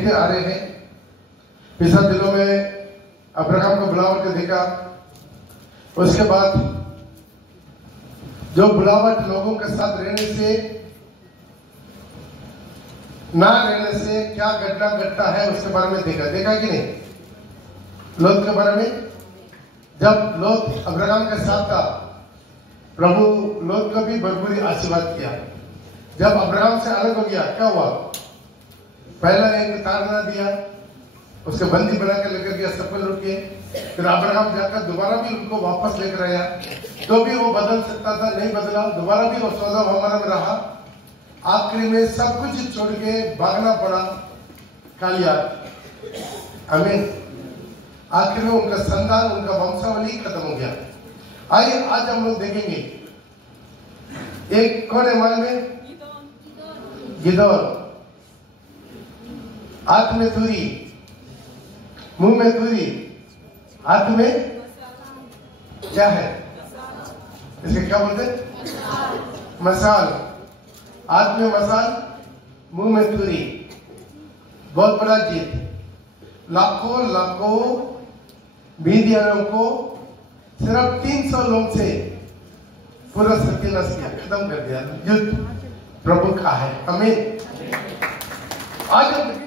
देखते आ रहे हैं। पिछले दिनों में अब्राहम को बुलावट देखा, उसके बाद जो बुलावट लोगों के साथ रहने से ना रहने से क्या घटना घटता है उसके बारे में देखा कि नहीं। लोत के बारे में, जब लोत अब्राहम के साथ था, प्रभु लोत को भी भरपूरी आशीर्वाद किया। जब अब्राहम से अलग हो गया क्या हुआ? पहला एक ताड़ना दिया, उसके बंदी बना के लेकर गया, सब कुछ लूट के। फिर अब्राहम जाकर दोबारा भी उनको वापस लेकर आया, तो भी वो बदल सकता था, नहीं बदला। दोबारा भी वो सौदा हमारा में रहा। आखिरी में सब कुछ छोड़ के भागना पड़ा कालिया। आमीन। आखिर में उनका संतान, उनका वंशावली खत्म हो गया। आइए आज हम लोग देखेंगे एक कौन है मालूम है? गिदोन। हाथ में तुरी, मुंह में तुरी, हाथ में क्या है? इसे क्या बोलते? मसाल। हाथ में मसाल, मुंह में तुरी। बहुत बड़ा जीत। लाखों लाखों मीडियानों को सिर्फ 300 लोग से पूरा सत्यानाश किया, खत्म कर दिया। युद्ध प्रभु का है। आमीन। आज हम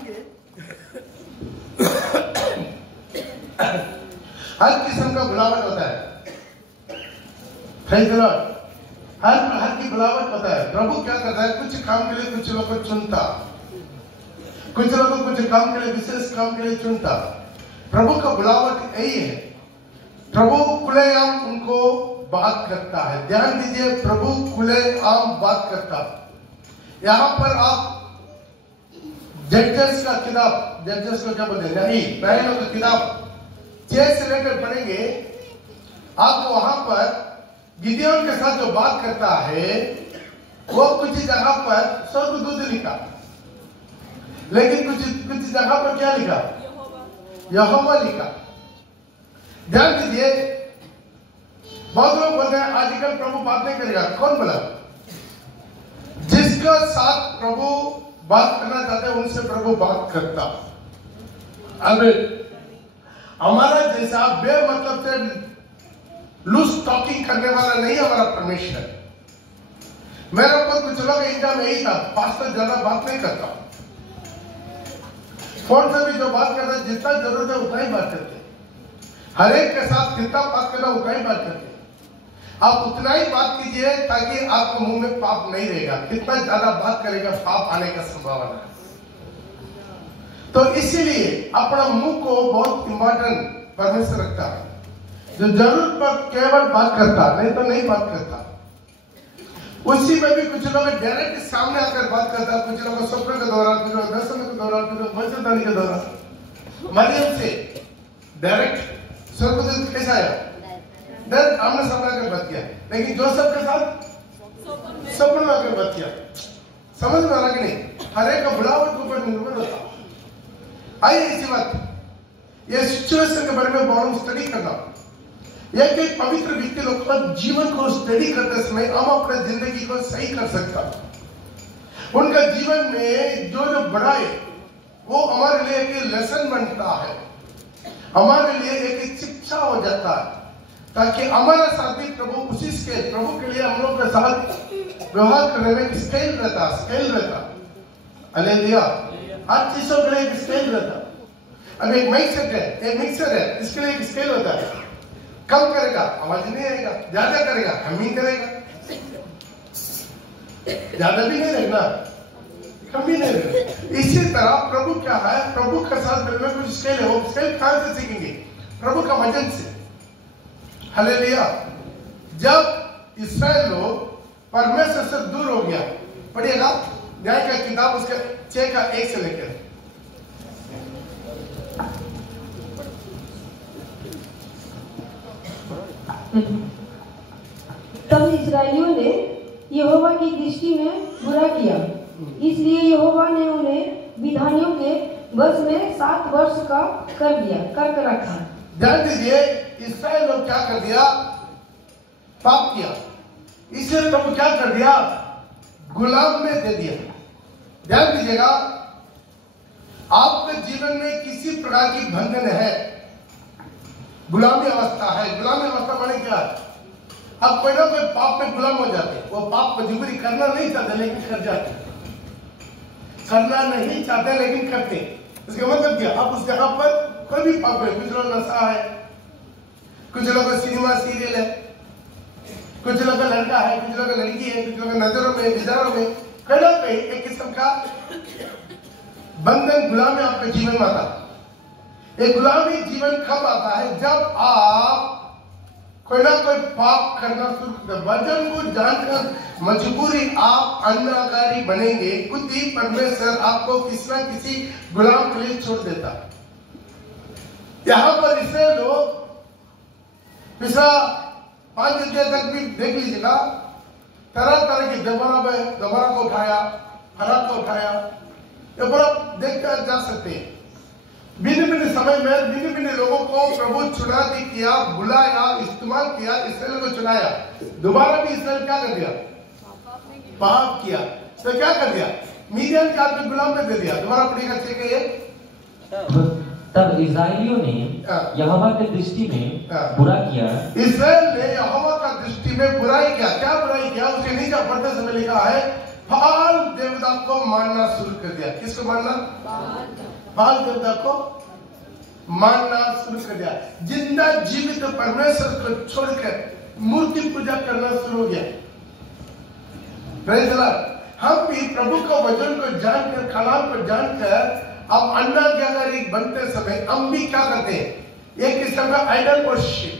हर किस्म का बुलावट होता है। हर की बुलावट होता है। प्रभु क्या करता है? कुछ काम के लिए कुछ लोगों को चुनता, कुछ लोगों को कुछ काम के लिए, विशेष काम के लिए चुनता। प्रभु का बुलावट यही है। प्रभु खुलेआम उनको बात करता है। ध्यान दीजिए, प्रभु खुलेआम बात करता। यहाँ पर आप जजेस का किताब, जजेस को क्या बोलते हैं? नहीं, पहले का किताब 6 से लेकर पढ़ेंगे, आपको वहां पर गिदियोन के साथ जो बात करता है वो कुछ जगह पर स्वर्गदूत लिखा, लेकिन कुछ जगह पर क्या लिखा? यहोवा लिखा। ध्यान दीजिए, बहुत लोग बोलते हैं आजकल प्रभु बात नहीं करेगा। कौन बोला? जिसका साथ प्रभु बात करना चाहते हैं उनसे प्रभु बात करता। अब हमारा जैसा बेमतलब से लूज टॉकिंग करने वाला नहीं हमारा परमेश्वर। मेरे ऊपर कुछ लोग इंडिया में ही था, पास्टर ज्यादा बात नहीं करता, फोन से भी जो बात करते हैं जितना जरूरत है उतना ही बात करते हैं। हर एक के साथ कितना बात करना उतना ही बात करते हैं। आप उतना ही बात कीजिए ताकि आपके मुंह में पाप नहीं रहेगा। कितना ज्यादा बात करेगा पाप आने का संभावना है। तो इसीलिए अपना मुंह को बहुत इंपॉर्टेंट परमेश्वर रखता है। जो जरूरत पर केवल बात करता, नहीं तो नहीं बात करता। उसी में भी कुछ लोग डायरेक्ट सामने आकर बात करता, कुछ लोग स्वप्न के दौरान, कुछ लोग दर्शन के दौरान, कुछ लोग भविष्यवाणी के दौरान। मरियम से डायरेक्ट स्वर्गदूत कैसा आया? डायरेक्ट आमने सामने आकर बात किया। लेकिन जोसेफ के साथ स्वप्न में आकर बात किया। समझ में आ रहा कि नहीं? हर एक का बुलावट के ऊपर निर्भर होता। आइए इसी बात, ये सिचुएशन के बारे में बहुत स्टडी करना। एक एक पवित्र व्यक्ति लोग का जीवन को स्टडी करते समय हम अपने जिंदगी को सही कर सकता। उनका जीवन में जो जो बड़ा है वो हमारे लिए एक लेसन बनता है, हमारे लिए एक शिक्षा हो जाता है, ताकि हमारा साथ भी प्रभु उसी स्केल, प्रभु के लिए हम लोग के साथ व्यवहार करने में स्केल रहता। हालेलुया। हर चीजों के लिए एक स्केल रहता। अब एक मिक्सर है, इसके लिए एक स्केल होता है। कम करेगा आवाज नहीं आएगा, ज्यादा करेगा कमी करेगा, ज्यादा भी नहीं रहेगा, कमी नहीं रहेगा। इसी तरह प्रभु क्या है? प्रभु के साथ में कुछ स्केल है। वो स्केल कहां से सीखेंगे? प्रभु का वचन से। हालेलुया। जब इस्राएल लोग परमेश्वर से दूर हो गया, पढ़िएगा न्याय का किताब उसके 6 का 1 से लेकर। तब इस्राएलियों ने यहोवा की दृष्टि में बुरा किया, इसलिए यहोवा ने उन्हें विधानियों के वश में 7 वर्ष का कर रखा। ध्यान दीजिए, इस्राएल लोग क्या कर दिया? पाप किया। इसलिए प्रभु क्या कर दिया? गुलाम में दे दिया। ध्यान दीजिएगा, आपके जीवन में किसी प्रकार की बंधन है, गुलामी अवस्था है। गुलामी अवस्था माने क्या है? अब कोई ना कोई पाप में गुलाम हो जाते हैं। वो पाप मजबूरी करना नहीं चाहते लेकिन कर जाते, करना नहीं चाहते लेकिन करते। इसका मतलब क्या? अब उस जगह पर कोई भी पाप है, कुछ लोग नशा है, कुछ लोग का सिनेमा सीरियल है, कुछ लोग का लड़का है, कुछ लोग का लड़की है, कुछ लोग का नजरों में विचारों में कहीं ना कहीं एक किस्म का बंधन गुलामी आपके जीवन में आता है। एक गुलामी जीवन कब आता है? जब आप कोई ना कोई पाप करना शुरू करते, वचन को जानकर मजबूरी आप अन्नाकारी बनेंगे। खुद ही परमेश्वर आपको किसी न किसी गुलाम के लिए छोड़ देता। यहां पर इसे लोग पिछला 5 अध्याय तक भी देख लीजिएगा, तरह तरह की दोबारा को उठाया, फराक को उठाया, ये बड़ा देखकर जा सकते हैं। भिन्न भिन्न समय में भिन्न भिन्न लोगों को प्रभु चुनाती किया, बुलाया, इस्तेमाल किया, इसराइल को चुनाया। दोबारा भी इसराइल क्या कर दिया? पाप किया। तो क्या कर दिया? मीडियन के हाथ में गुलाम में दे दिया। दोबारा पढ़ेगा, चाहिए। तब इस्राएलियों ने यहोवा की दृष्टि में बुरा किया। इसराइल ने यहोवा का दृष्टि में बुराई किया। क्या बुराई किया? उसके नीचे पढ़ते समय लिखा है, बाल देवता को मानना शुरू कर दिया। किसको मानना? बाल देवता को मानना शुरू कर दिया। जिंदा जीवित परमेश्वर को छोड़कर मूर्ति पूजा करना शुरू हो गया। Praise the Lord. हम भी प्रभु का वचन को जानकर, कलाम को जानकर अब अन्नाज्ञाकारी बनते समय हम भी क्या करते हैं? एक किस्म का आइडल वर्शिप।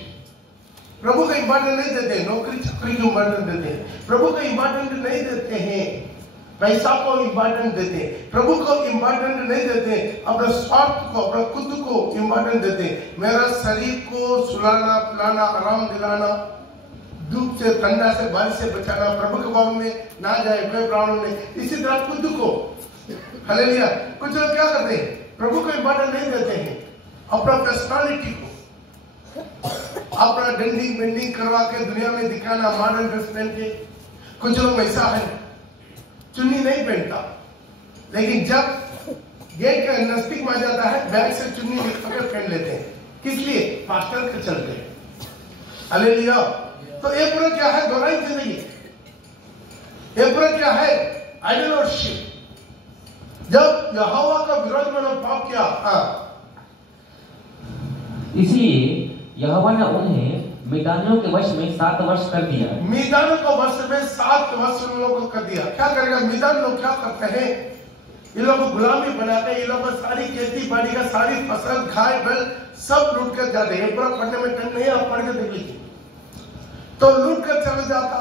प्रभु को इम्पोर्टेंट नहीं देते, नौकरी चाकरी को इम्पोर्टेंट देते हैं, प्रभु को इम्पोर्टेंट नहीं देते हैं, पैसा को इम्पोर्टेंट देते हैं, प्रभु को इम्पोर्टेंट नहीं देते, अपने स्वार्थ को, अपने खुद को इम्पोर्टेंट देते। मेरा शरीर को सुलाना, पिलाना, आराम दिलाना, धूप से, ठंडा से, बारिश से बचाना, प्रभु के भवन में ना जाए कोई प्रॉब्लम नहीं। इसी तरह खुद को, हालेलुया। कुछ लोग क्या करते हैं? प्रभु को इम्पोर्टेंट नहीं देते हैं, अपना पर्सनालिटी को, अपना डेंडिंग बेंडिंग करवा के दुनिया में दिखाना, मॉडर्न ड्रेस पहन के। कुछ लोग ऐसा है, चुन्नी नहीं पहनता, लेकिन जब गेट का नजदीक में आ जाता है, बैग से चुन्नी निकाल कर पहन लेते हैं। किस लिए? पास्टर के चलते। हालेलुया। तो ये पूरा क्या है? दोहराई जिंदगी। ये पूरा क्या है? Idol worship. जब यहोवा का विरोध में उन्होंने पाप किया, इसलिए यहोवा ने उन्हें मिदानियों के वश में 7 वर्ष कर दिया। मिदानियों को वश में 7 वर्ष उन लोगों को कर दिया। क्या करेगा? मिदान लोग क्या करते हैं? ये लोग गुलामी बनाते हैं। ये लोग सारी खेती बाड़ी का सारी फसल, गाय बैल सब लूट कर जाते हैं। पूरा पढ़ने में टाइम नहीं, आप पढ़ के देख लीजिए। तो लूट कर चले जाता।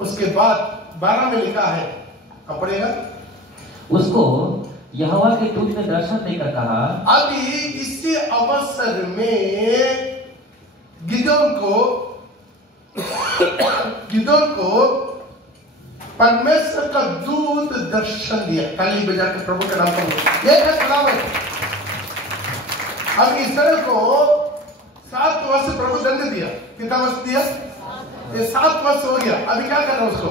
उसके बाद 12 में लिखा है, अब पढ़ेगा, उसको यहोवा के दूत ने दर्शन देकर कहा। अभी इसी अवसर में गिदोन को परमेश्वर का दूत दर्शन दिया। ताली बजा के प्रभु का नाम करो। ये है खुदावंद। अब इसराइल को 7 वर्ष प्रभु दंड दिया। कितना वर्ष दिया? ये 7 वर्ष हो गया। अभी क्या करना? उसको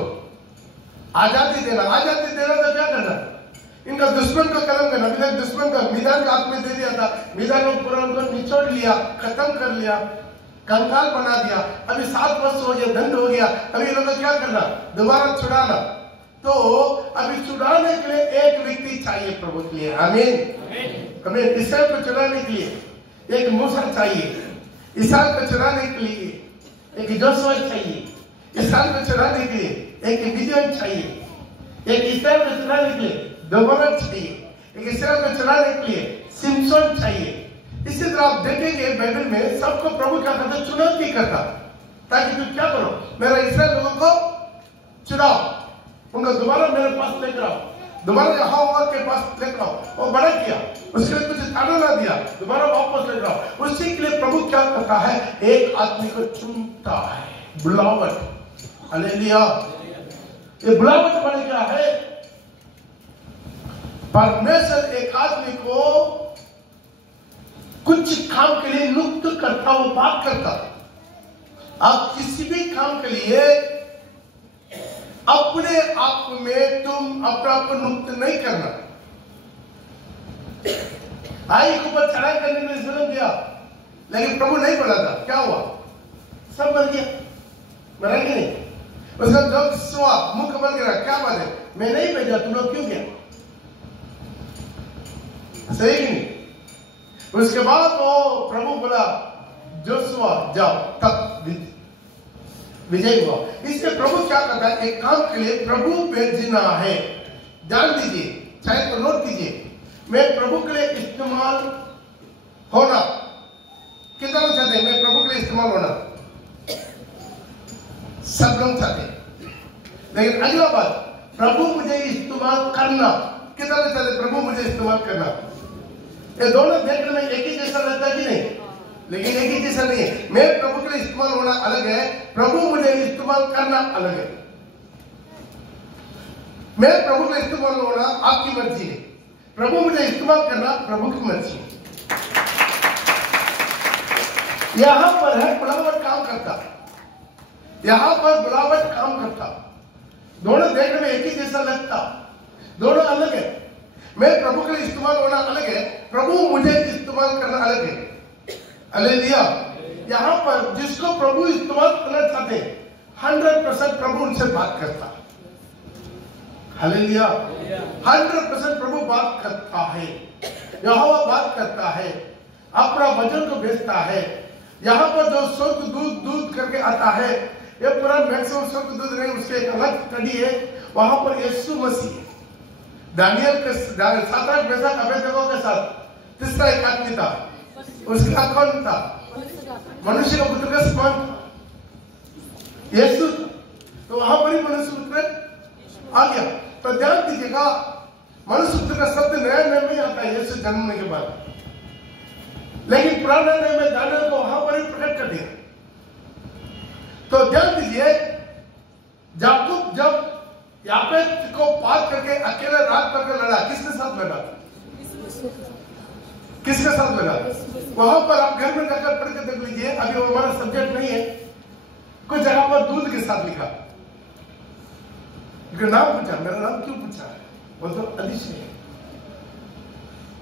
आजादी देना। आजादी देना तो क्या करना? इनका दुश्मन को कलम करना। अभी तक दुश्मन का मिदान का हाथ में दे दिया था। मिदान को पूरा उनको निचोड़ लिया, खत्म कर लिया, कंकाल बना दिया। अभी 7 वर्ष हो गया, दंड हो गया। अभी लोगों को क्या करना? दोबारा छुड़ाना। तो अभी छुड़ाने के लिए एक व्यक्ति चाहिए प्रभु के लिए। आमीन। हमें इसराइल को छुड़ाने के लिए एक मूसा चाहिए। इसराइल को छुड़ाने के लिए एक जोशुआ चाहिए। इसराइल को छुड़ाने के लिए एक गिदोन चाहिए। एक इसराइल को छुड़ाने के लिए दोबारा चाहिए। एक इसराइल को चलाने के लिए सिमसोन चाहिए। इसी तरह आप देखेंगे बाइबल में सबको प्रभु क्या करता? चुनौती करता, ताकि तुम क्या करो? मेरा इसराइल लोगों को चुनाओ, उनको दोबारा मेरे पास लेकर आओ, दोबारा यहोवा के पास लेकर आओ। वो बड़ा किया, उसके लिए कुछ ताना ना दिया, दोबारा वापस लेकर आओ। उसी के लिए प्रभु क्या करता है? एक आदमी को चुनता है। बुलावट। हालेलुया। ये बुलावट बने क्या है? परमेश्वर एक आदमी को कुछ काम के लिए नियुक्त करता, वो बात करता। आप किसी भी काम के लिए अपने आप में तुम अपना को नियुक्त नहीं करना। आई के ऊपर चढ़ाई करने के लिए जुल्म किया, लेकिन प्रभु नहीं बोला था। क्या हुआ? सब मर गया, मरा कि नहीं? उसका जब सुआ मुंह कमल गिरा, क्या बात है, मैं नहीं भेजा, तुम लोग क्यों गया? सही कि नहीं? उसके बाद वो प्रभु बोला जोशुआ जाओ, तब विजय हुआ। इसलिए प्रभु क्या करता है, एक काम के लिए प्रभु भेजना है। जान दीजिए, चाहे तो नोट कीजिए, मैं प्रभु के लिए इस्तेमाल होना, कितना लोग चाहते हैं मैं प्रभु के लिए इस्तेमाल होना? सब लोग चाहते हैं। लेकिन अगला बात, प्रभु मुझे इस्तेमाल करना, कितना लोग चाहते हैं प्रभु मुझे इस्तेमाल करना? ये दोनों देखने में एक ही जैसा लगता है कि नहीं? लेकिन एक ही जैसा नहीं है। मैं प्रभु के लिए इस्तेमाल होना अलग है, प्रभु मुझे इस्तेमाल करना अलग है। मैं प्रभु के लिए इस्तेमाल होना आपकी मर्जी है, प्रभु मुझे इस्तेमाल करना प्रभु की मर्जी है। यहां पर है बुलावट काम करता, यहां पर बुलावट काम करता। दोनों देखने में एक ही जैसा लगता, दोनों अलग है। मैं प्रभु के लिए इस्तेमाल होना अलग है, प्रभु मुझे इस्तेमाल करना अलग है। हालेलुया। यहां पर जिसको प्रभु इस्तेमाल करना चाहते 100% प्रभु उनसे बात करता। हालेलुया। 100% प्रभु बात करता है, यहोवा बात करता है, अपना वचन को भेजता है। यहाँ पर जो स्वर्ग दूध करके आता है, ये पूरा मैक्सिमम स्वर्ग दूध नहीं, उसके एक अलग स्टडी है। वहां पर यीशु मसीह दानियल के 7-8 मेषक अबेदनगो के साथ तीसरा एक आदमी था, उसका कौन था? मनुष्य का पुत्र का समान था, यीशु। तो वहां पर ही मनुष्य पुत्र आ गया। तो ध्यान दीजिएगा, मनुष्य पुत्र का शब्द नया नियम में आता है यीशु जन्मने के बाद, लेकिन पुराने नियम में दानियल को वहां पर ही प्रकट कर दिया। तो ध्यान दीजिए, याकूब जब यापेत को पार करके अकेले रात करके लड़ा, किसके साथ लड़ा? किसके साथ लड़ा? वहां पर आप घर में जाकर पढ़ के देख लीजिए, अभी वो हमारा सब्जेक्ट नहीं है। कुछ जगह पर दूध के साथ लिखा, नाम पूछा, मेरा नाम क्यों पूछा है? वो तो अधिशय है।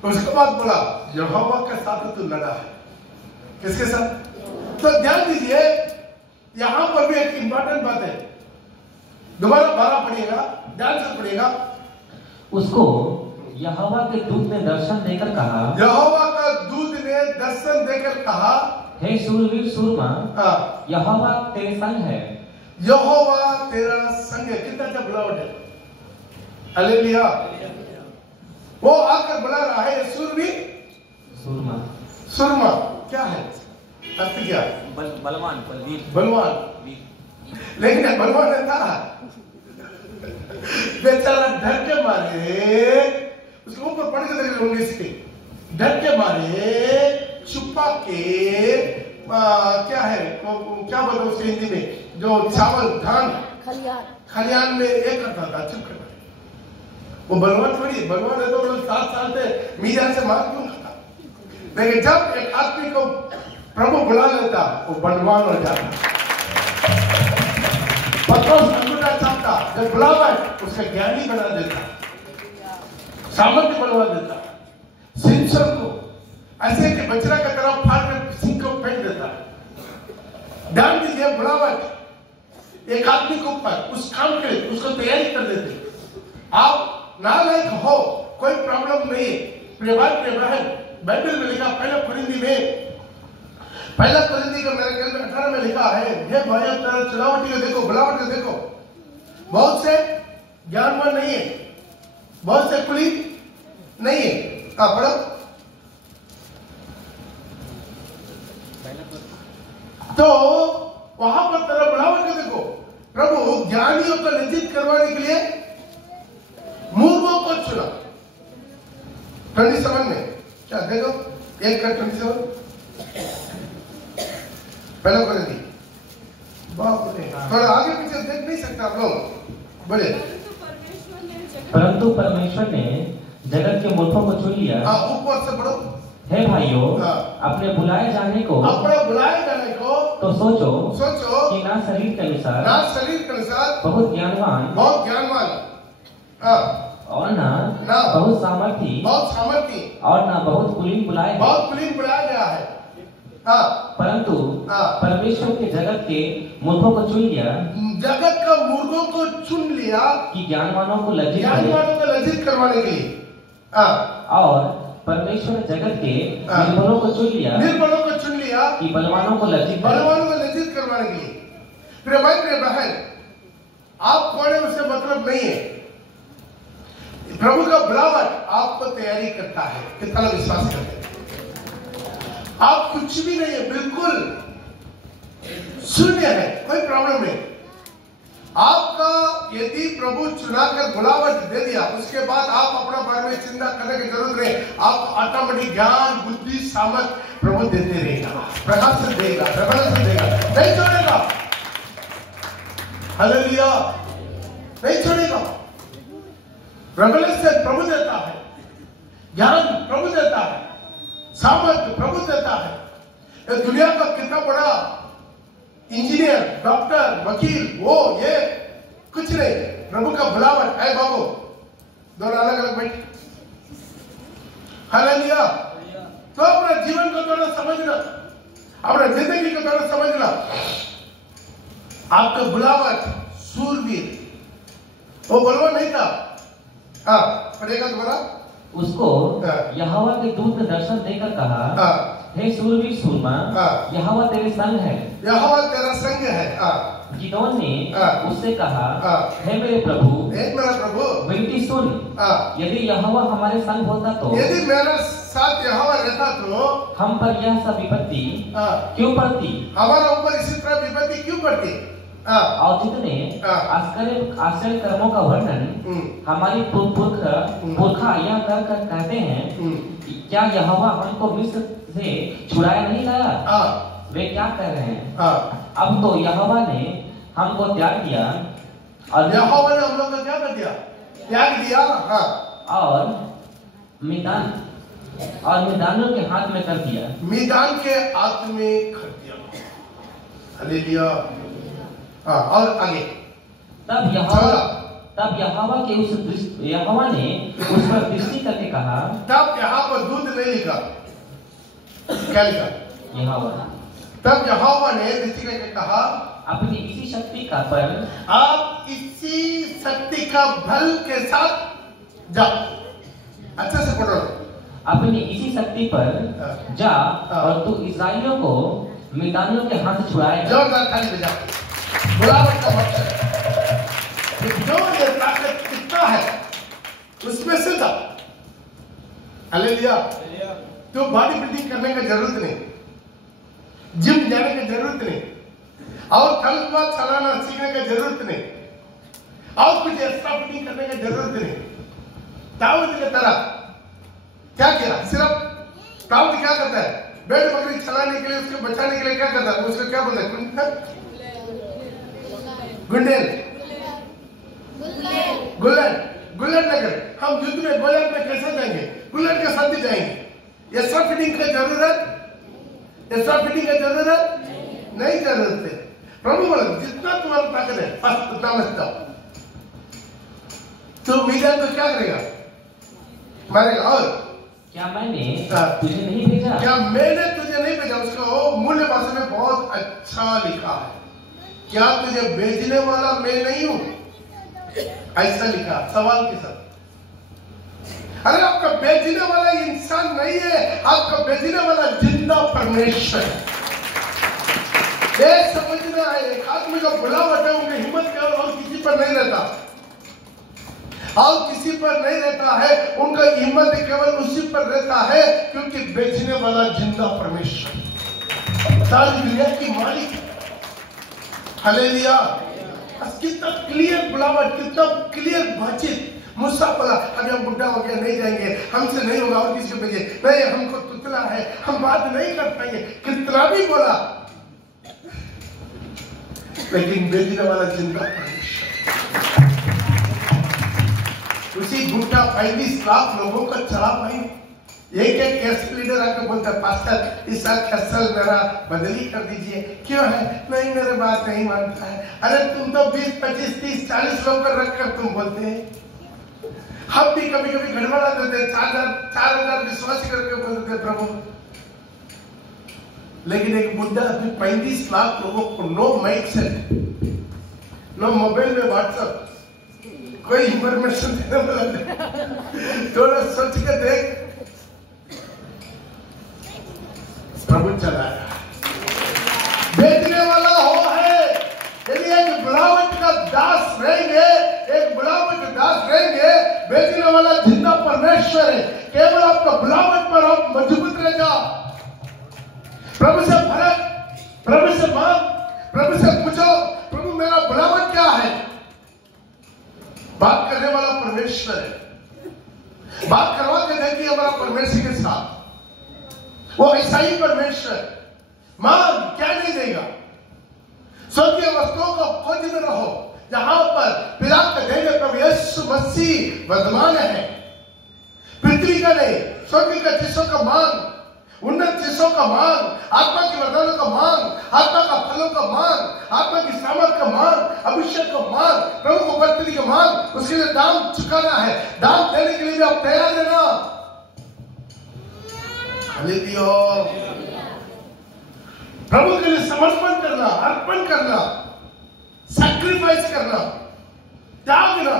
उसके बाद बोला यहोवा के साथ तू लड़ा है, किसके साथ? तो ध्यान दीजिए, यहां पर भी एक इंपॉर्टेंट बात है, दोबारा 12 पढ़िएगा, ध्यान से पढ़िएगा। उसको यहोवा के दूत ने दर्शन देकर कहा, यहोवा का दूत ने दर्शन देकर कहा, हे शूरवीर सूरमा, यहोवा तेरे संग है। यहोवा तेरा संग है। कितना अच्छा बुलावट है, हालेलुया। वो आकर बुला रहा है शूरवीर सूरमा। सूरमा क्या है? अर्थ क्या है? बलवान, बलवान। लेकिन बलवान था, बेचारा डर के मारे, उसके ऊपर पढ़ के देख लोगे, इसके डर के मारे छुपा के क्या है, क्या बोलते उसके हिंदी में, जो चावल धान खलियान में एक करता था, चुप करता। वो बलवान थोड़ी, बलवान है तो 7 साल से मीडिया से मार क्यों खाता? लेकिन जब एक आदमी को प्रभु बुला लेता, वो बलवान हो जाता। पत्रोस अंगूठा चाहता, जब बुलावा उसका ज्ञानी बना देता, सामर्थ्य बनवा देता। सिंचर को ऐसे कि बचरा का तरफ फाड़ कर सिंह को फेंक देता। ध्यान दीजिए, बुलावट एक आदमी के ऊपर उस काम के लिए उसको तैयारी कर देते। आप नालायक हो, कोई प्रॉब्लम नहीं है। बाइबल में लिखा, पहला कुरिन्दी का मेरे ख्याल में 18 में लिखा है, हे भाइयों तेरा चलावटी को देखो, बुलावट को देखो। बहुत से ज्ञानवान नहीं है, बहुत से कुली नहीं है। पढ़ो, तो वहां पर तेरा बुलावट को देखो। प्रभु ज्ञानियों को लज्जित करवाने के लिए मूर्खों को चुना। 27 में क्या देखो, 1:27 पहला कुरिन्दी। बाप रे, थोड़ा आगे पीछे देख नहीं सकता आप लोग, बोले। परंतु परमेश्वर ने जगत के मूर्खों को चुन लिया। ऊपर से पढ़ो। हे भाइयों, अपने बुलाए जाने को तो सोचो कि ना शरीर के अनुसार बहुत ज्ञानवान और न ना बहुत सामर्थी बहुत सामर्थी और न बहुत कुलीन बुलाए, बहुत कुलीन बुलाया गया है। हाँ, परंतु हाँ। परमेश्वर के जगत के मूर्खों को चुन लिया, जगत का मूर्खों को चुन लिया कि ज्ञानवानों को लज्जित करे, ज्ञानवानों को लज्जित करवाने के लिए। हाँ, और परमेश्वर ने जगत के हाँ। निर्बलों को चुन लिया, निर्बलों को चुन लिया कि बलवानों को लज्जित करे। बलवानों को लज्जित करवाने के लिए। प्रिय भाई प्रिय बहन, आप कौन है उससे मतलब नहीं है। प्रभु का बुलावट आपको तैयारी करता है, कितना लोग विश्वास करते हैं। आप कुछ भी नहीं है, बिल्कुल शून्य है, कोई प्रॉब्लम नहीं। आपका यदि प्रभु चुनाकर बुलावट दे दिया, उसके बाद आप अपना बारे में चिंता करने की जरूरत नहीं। आप ऑटोमेटिक ज्ञान बुद्धि सामर्थ प्रभु देते रहेगा, प्रकाश देगा, रेवलेशन देगा, नहीं छोड़ेगा। हालेलुया, नहीं छोड़ेगा। रेवलेशन प्रभु देता है, ज्ञान प्रभु देता है, सामर्थ प्रभु देता है। ये दुनिया का कितना बड़ा इंजीनियर, डॉक्टर, वकील, वो ये कुछ नहीं। प्रभु का बुलावट है बाबू, दोनों अलग अलग बैठे। हालेलुया। तो अपना जीवन को थोड़ा समझना, अपना जिंदगी को थोड़ा समझना। आपका बुलावट सूरवीर, वो बलवान नहीं था। हाँ, पढ़ेगा दोबारा। उसको यहोवा के दूत ने दर्शन देकर कहा, हे सूरवीर सूरमा, यहोवा तेरे संग है। यहोवा तेरा संग है। गिदोन ने उससे कहा, हे मेरे प्रभु, मेरा प्रभु, विनती सुन, यदि यहोवा हमारे संग होता तो, यदि मेरा साथ यहोवा रहता तो हम पर यह सब विपत्ति क्यों पड़ती, हमारा ऊपर इसी तरह विपत्ति क्यों पड़ती। और जितने आश्चर्य कर्मों का वर्णन हमारी पुरखा यह कर कर कहते हैं, क्या यहोवा हमको मिस्र से छुड़ाया नहीं लाया। वे क्या कह रहे हैं, अब तो यहोवा ने हमको त्याग दिया, और यहोवा ने हम लोग को क्या कर दिया, त्याग दिया। और मैदानों के हाथ में कर दिया, मैदान के हाथ में कर दिया। हालेलुया। और आगे, तब यहोवा ने उस पर दृष्टि करके कहा, तब यहाँ पर दूध नहीं लिखा, क्या लिखा, यहोवा। तब यहोवा ने दृष्टि करके कहा, अपनी इसी शक्ति का बल, आप इसी शक्ति का बल के साथ जाओ। अच्छा से पढ़ो। अपनी इसी शक्ति पर जा और तू इस्राएलियों को मिदानियों के हाथ छुड़ाएगा। जोरदार ताली बजा। बुलावट का मतलब जो ये ताकत कितना है उसमें से था। हालेलुया। तो बॉडी बिल्डिंग करने का जरूरत नहीं, जिम जाने की जरूरत नहीं, और तलवा चलाना सीखने की जरूरत नहीं, और कुछ एक्स्ट्रा फिटिंग करने की जरूरत नहीं। दाऊद की तरह क्या किया, सिर्फ दाऊद क्या करता है, भेड़ बकरी चलाने के लिए, उसको बचाने के लिए क्या करता है, उसको क्या बोलते हैं, गुंडेल, गुल्लट नगर। हम युद्ध में गोलियत में कैसे जाएंगे, गुल्लट के साथ ही जाएंगे। एक्स्ट्रा फिटिंग की जरूरत, एक्स्ट्रा फिटिंग की जरूरत नहीं जरूरत है। प्रभु बोले जितना तुम्हारा ताकत है बस उतना मत जाओ। तो मीडिया तो क्या करेगा, मारेगा। और क्या मैंने तुझे नहीं भेजा, क्या मैंने तुझे नहीं भेजा, उसको मूल्य भाषा में बहुत अच्छा लिखा है, क्या तुझे भेजने वाला मैं नहीं हूं, ऐसा लिखा सवाल के साथ। अरे आपका भेजने वाला इंसान नहीं है, आपका भेजने वाला जिंदा परमेश्वर है। ये समझना है, एक आदमी का बुलावट है, उनकी हिम्मत केवल और किसी पर नहीं रहता, और किसी पर नहीं रहता है, उनका हिम्मत केवल उसी पर रहता है, क्योंकि बेचने वाला जिंदा परमेश्वर सारी दुनिया की मालिक। हालेलुया। कितना क्लियर बुलावट, कितना क्लियर बातचीत। मूसा बोला अभी हम बुढ़ा हो गया, नहीं जाएंगे, हमसे नहीं होगा, और किसी को भेजे, नहीं हमको तुतला है, हम बात नहीं कर पाएंगे, कितना भी बोला, लेकिन भेजने वाला जिंदा परमेश्वर। उसी घूटा 35 लाख लोगों का चला पाई। एक कैसे लीडर आके बोलता है, पास्टर इस साल कैसल मेरा बदली कर दीजिए। क्यों है, नहीं मेरे बात नहीं मानता है। अरे तुम तो 20, 25, 30, 40 लोग कर रख कर तुम बोलते हैं। हम भी कभी कभी गड़बड़ा देते, 4,000 विश्वास करके बोलते प्रभु। लेकिन एक बुढ़ा अभी 35 लाख लोगों को no mike set, no mobile में व्हाट्सएप, कोई इंफॉर्मेशन देने वाला नहीं। थोड़ा सोच के देख, प्रभु चलाया। बेचने वाला हो है, यदि एक बुलावट का दास रहेंगे, एक बुलावट का दास रहेंगे, बेचने वाला जिंदा परमेश्वर है। केवल आपका बुलावट पर आप मजबूत रह जाओ। प्रभु से भरत, प्रभु से मांग, प्रभु से पूछो, प्रभु मेरा बुलावट क्या है? बात करने वाला परमेश्वर है। बात करवा के देखिए हमारा परमेश्वर के साथ, वो ऐसा ही परमेश्वर। मांग, क्या नहीं देगा? स्वर्गीय वस्तुओं को खोज में रहो, जहां पर पिता के देंगे प्रभु यीशु मसीह वर्तमान है। पृथ्वी का नहीं, स्वर्ग का चीजों का मांग, उन्नत चीजों का मांग, आत्मा की वरदानों का मांग, आत्मा का फलों का मांग, आत्मा की सामर्थ का मांग, अभिषेक का मांग, प्रभु को बर्तनी का मांग। उसके लिए दाम चुकाना है, दाम देने के लिए भी आप तैयार है ना? हालेलुया। प्रभु के लिए समर्पण करना, अर्पण करना, सैक्रिफाइस करना, त्यागना।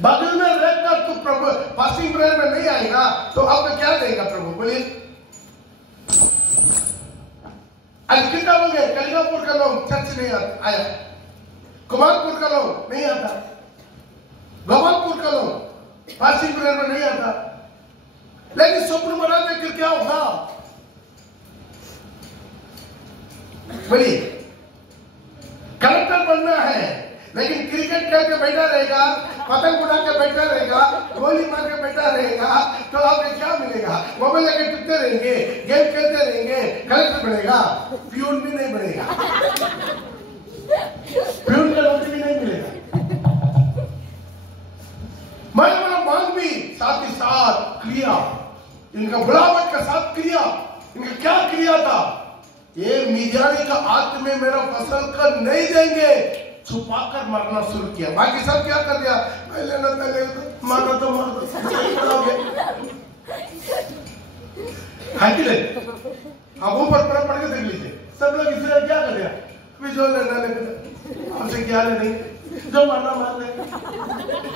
बगल में रहकर तू प्रभु फास्टिंग प्रेयर में नहीं आएगा तो आपको क्या देगा प्रभु? बोलिए। आज कितना लोग है? कलिकापुर का लोग चर्च नहीं आया, कुमारपुर का लोग नहीं आता, गोपालपुर का लोग फास्टिंग प्रेयर में नहीं आता। लेकिन स्वप्न बना देकर क्या होगा? बोलिए। कलेक्टर बनना है, लेकिन क्रिकेट खेल के बैठा रहेगा, पतंग उड़ा के बैठा रहेगा, गोली मार के बैठा रहेगा, तो आपको क्या मिलेगा? मोबाइल लेके टिपते रहेंगे, गेम खेलते रहेंगे, कलेक्टर बनेगा, प्यून भी नहीं बनेगा, प्यून का नौकरी भी नहीं मिलेगा। मैं मांग भी साथ ही साथ क्रिया, इनका बुलावट का साथ क्रिया। इनका क्या क्रिया था? ये मिद्यानी का आत्मा में मेरा फसल कर नहीं देंगे, छुपाकर मारना शुरू किया। बाकी सब क्या कर दिया? मैं लेना था, मारना तो मार दो, है कि नहीं? आप ऊपर पढ़ के देख लीजिए, सब लोग इसलिए क्या कर दिया? अभी जो लेना ले, आपसे क्या लेने, जो मारना मार ले,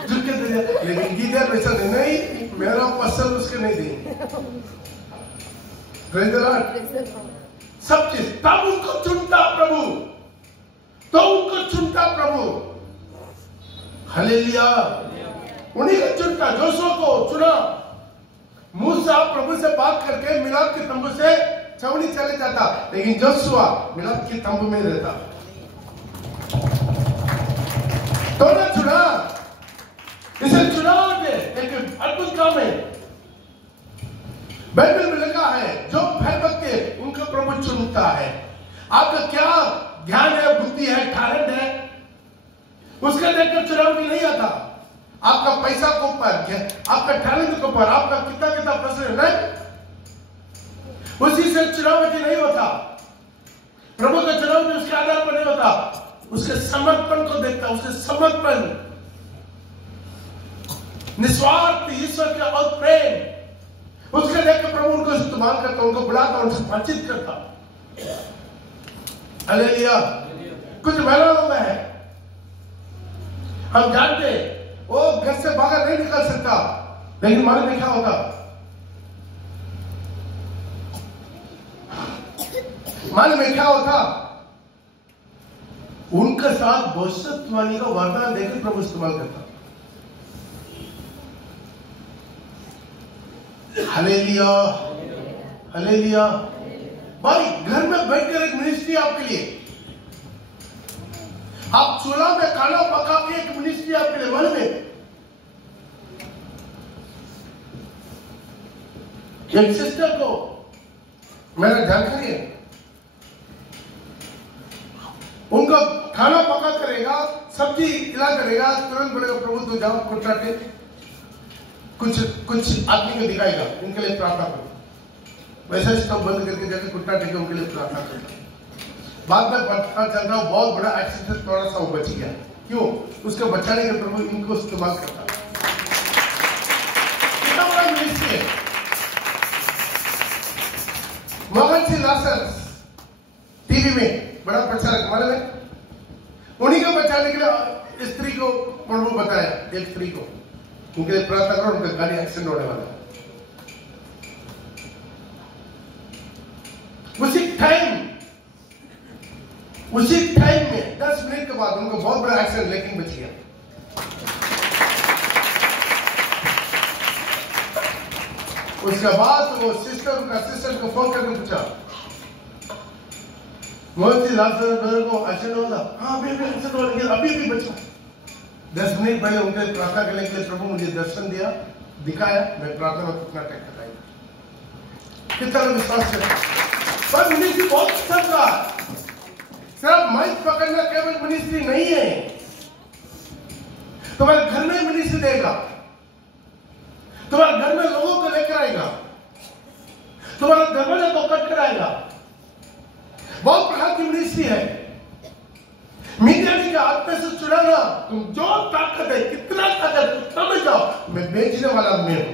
झुक के दे दिया। लेकिन गीदर वैसा नहीं, मेरा फसल उसके नहीं देंगे। सब चीज तब उनको चुनता प्रभु, तो उनको चुनता प्रभु। हालेलुया। उन्हीं को चुनता, जोशुआ को चुना। मूसा प्रभु से बात करके मिलाप के तंबू से छावनी चले जाता, लेकिन जोशुआ मिलाप के तंबू में रहता। तो ने चुना, इसे चुनाव के एक अद्भुत काम है। बाइबल में लिखा है, जो भयभक्ति है उनका प्रभु चुनता है। आपका क्या ज्ञान है, बुद्धि है, टैलेंट है, उसका देखकर चुनाव भी नहीं आता। आपका पैसा के ऊपर, आपका टैलेंट के ऊपर, आपका कितना फसल है, उसी से चुनाव भी नहीं होता। प्रभु का चुनाव भी उसके आधार पर नहीं होता, उसके समर्पण को देखता, उसके समर्पण, निस्वार्थ ईश्वर के और प्रेम, उसके देखकर प्रभु उनको इस्तेमाल करता, उनको बुलाता, उनसे बातचीत करता। हालेलुया। कुछ महिला लोग हैं, हम जानते वो घर से बाहर नहीं निकल सकता, लेकिन मालूम में क्या होता? मालूम में क्या होता? उनके साथ भविष्यवाणी का वरदान देकर प्रभु इस्तेमाल करता। Hallelujah, hallelujah. भाई घर में बैठकर एक मिनिस्ट्री आपके लिए, आप चूल्हा में खाना पका के एक मिनिस्ट्री आपके लिए। मन में एक सिस्टर को मेरा जानकारी है, उनका खाना पका करेगा, सब्जी इला करेगा, तुरंत बोलेगा प्रभु तू जाओ कुटरा के कुछ आदमी को दिखाएगा, उनके लिए प्रार्थना करो। वैसे स्टोव बंद करके जाके कुत्ता टेके उनके लिए प्रार्थना करो। बाद में पता चल रहा बहुत बड़ा एक्सीडेंट, थोड़ा सा वो बच गया। क्यों? उसको बचाने के प्रभु इनको इस्तेमाल करता। मोहन सिंह लासर टीवी में बड़ा प्रचारक मालूम है, उन्हीं को बचाने के लिए स्त्री को प्रभु बताया, एक स्त्री को उनके लिए प्रार्थना करो, उनका गाड़ी एक्सीडेंट होने वाला है। उसी टाइम में 10 मिनट के बाद उनको बहुत बड़ा एक्सीडेंट लेकिन बच गया। उसके बाद वो सिस्टर को फोन करके पूछा, मोहन सिंह लासर ब्रदर को एक्सीडेंट हुआ था? हाँ अभी एक्सीडेंट हो गया, अभी भी बचा। 10 मिनट पहले उनके प्रार्थना करने के लिए प्रभु मुझे दर्शन दिया, दिखाया, मैं प्रार्थना में कितना टाइम लगाई, कितना विश्वास है। पर मिनिस्ट्री बहुत चल रहा है, सिर्फ माइक पकड़ना केवल मिनिस्ट्री नहीं है। तुम्हारे घर में मिनिस्ट्री देगा, तुम्हारे घर में लोगों को लेकर आएगा, तुम्हारे दरवाजे को कट कराएगा। बहुत प्रकार की मिनिस्ट्री है। मीडिया के हाथ में से चुराना, तुम जो ताकत है, कितना ताकत उतना में जाओ, मैं बेचने वाला मैं हूं।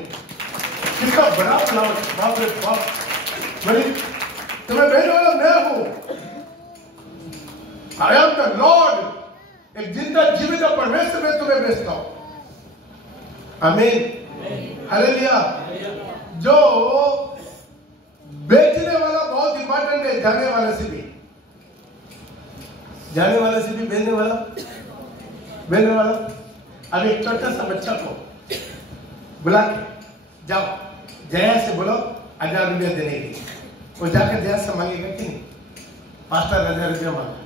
कितना बड़ा प्लान, बाप रे बाप, बड़ी तुम्हें बेचने वाला मैं हूं। आई एम द लॉर्ड, एक जिंदा जीवित परमेश्वर में तुम्हें बेचता हूं। आमीन, हालेलुया। जो बेचने वाला बहुत इंपॉर्टेंट है, जाने वाले से भी, जाने वाले से भी बेचने वाला। अब एक छोटा सा बच्चा को बुला के जाओ, जया से बोलो 1000 रुपया देने के लिए। वो जाकर जया से मांगेगा कि नहीं, 5000 रुपया मांगा,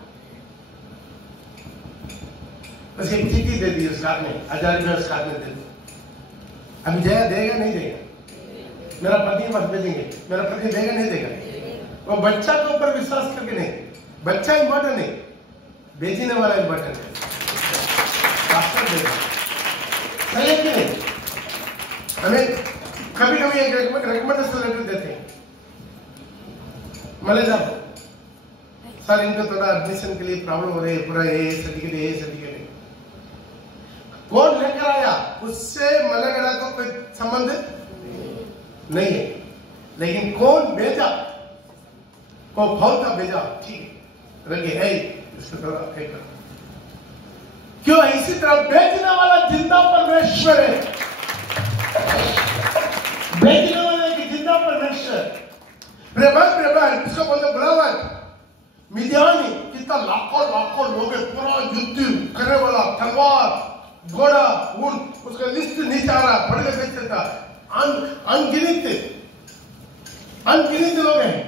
बस एक चिट्ठी दे दी उसका में, 1000 रुपया उसका में दे दो। अभी जया देगा नहीं देगा? मेरा पति मत भेजेंगे, मेरा पति देगा नहीं देगा? वो बच्चा के ऊपर विश्वास करके नहीं, बच्चा इंपॉर्टेंट नहीं, बेचने वाला इंपॉर्टेंट है। सही है कि नहीं? हमें कभी कभी एक रिकमेंडेशन लेटर देते हैं, मैनेजर सर इनको थोड़ा एडमिशन के लिए प्रॉब्लम हो रही है, पूरा ये सर्टिफिकेट कौन लेकर आया उससे मलेगड़ा को कोई संबंध नहीं है, लेकिन कौन भेजा, को फौज का भेजा, ठीक है, इसको थोड़ा फेंक। क्यों? इसी तरह बेचने वाला जिंदा परमेश्वर है, बेचने वाला एक जिंदा परमेश्वर। प्रेमान इसको बोलते बुलावट मिदियानी, कितना लाखों लोग हैं, पूरा युद्ध करने वाला, तलवार घोड़ा ऊंट, उसका लिस्ट नहीं जा रहा, पढ़ के देखते था, अनगिनित लोग हैं।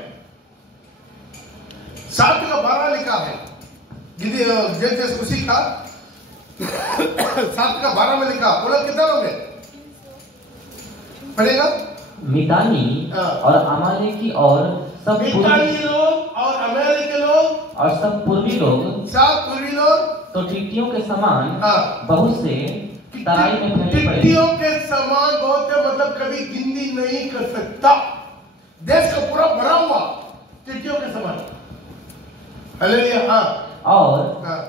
7 का 12 लिखा है, जैसे उसी का 7 का 12 में लिखा, बोला कितना लोग हैं पढ़ेगा? मिदानी और अमालेकी और सब मिदानी लोग और अमेरिकी लोग और सब पूर्वी लोग तो टिड्डियों के समान बहुत से तराई में फैले पड़े। टिड्डियों के समान बहुत है, मतलब कभी गिनती नहीं कर सकता। देश का पूरा भरा हुआ टिड्डियों के समान। हालेलुया। हाँ। और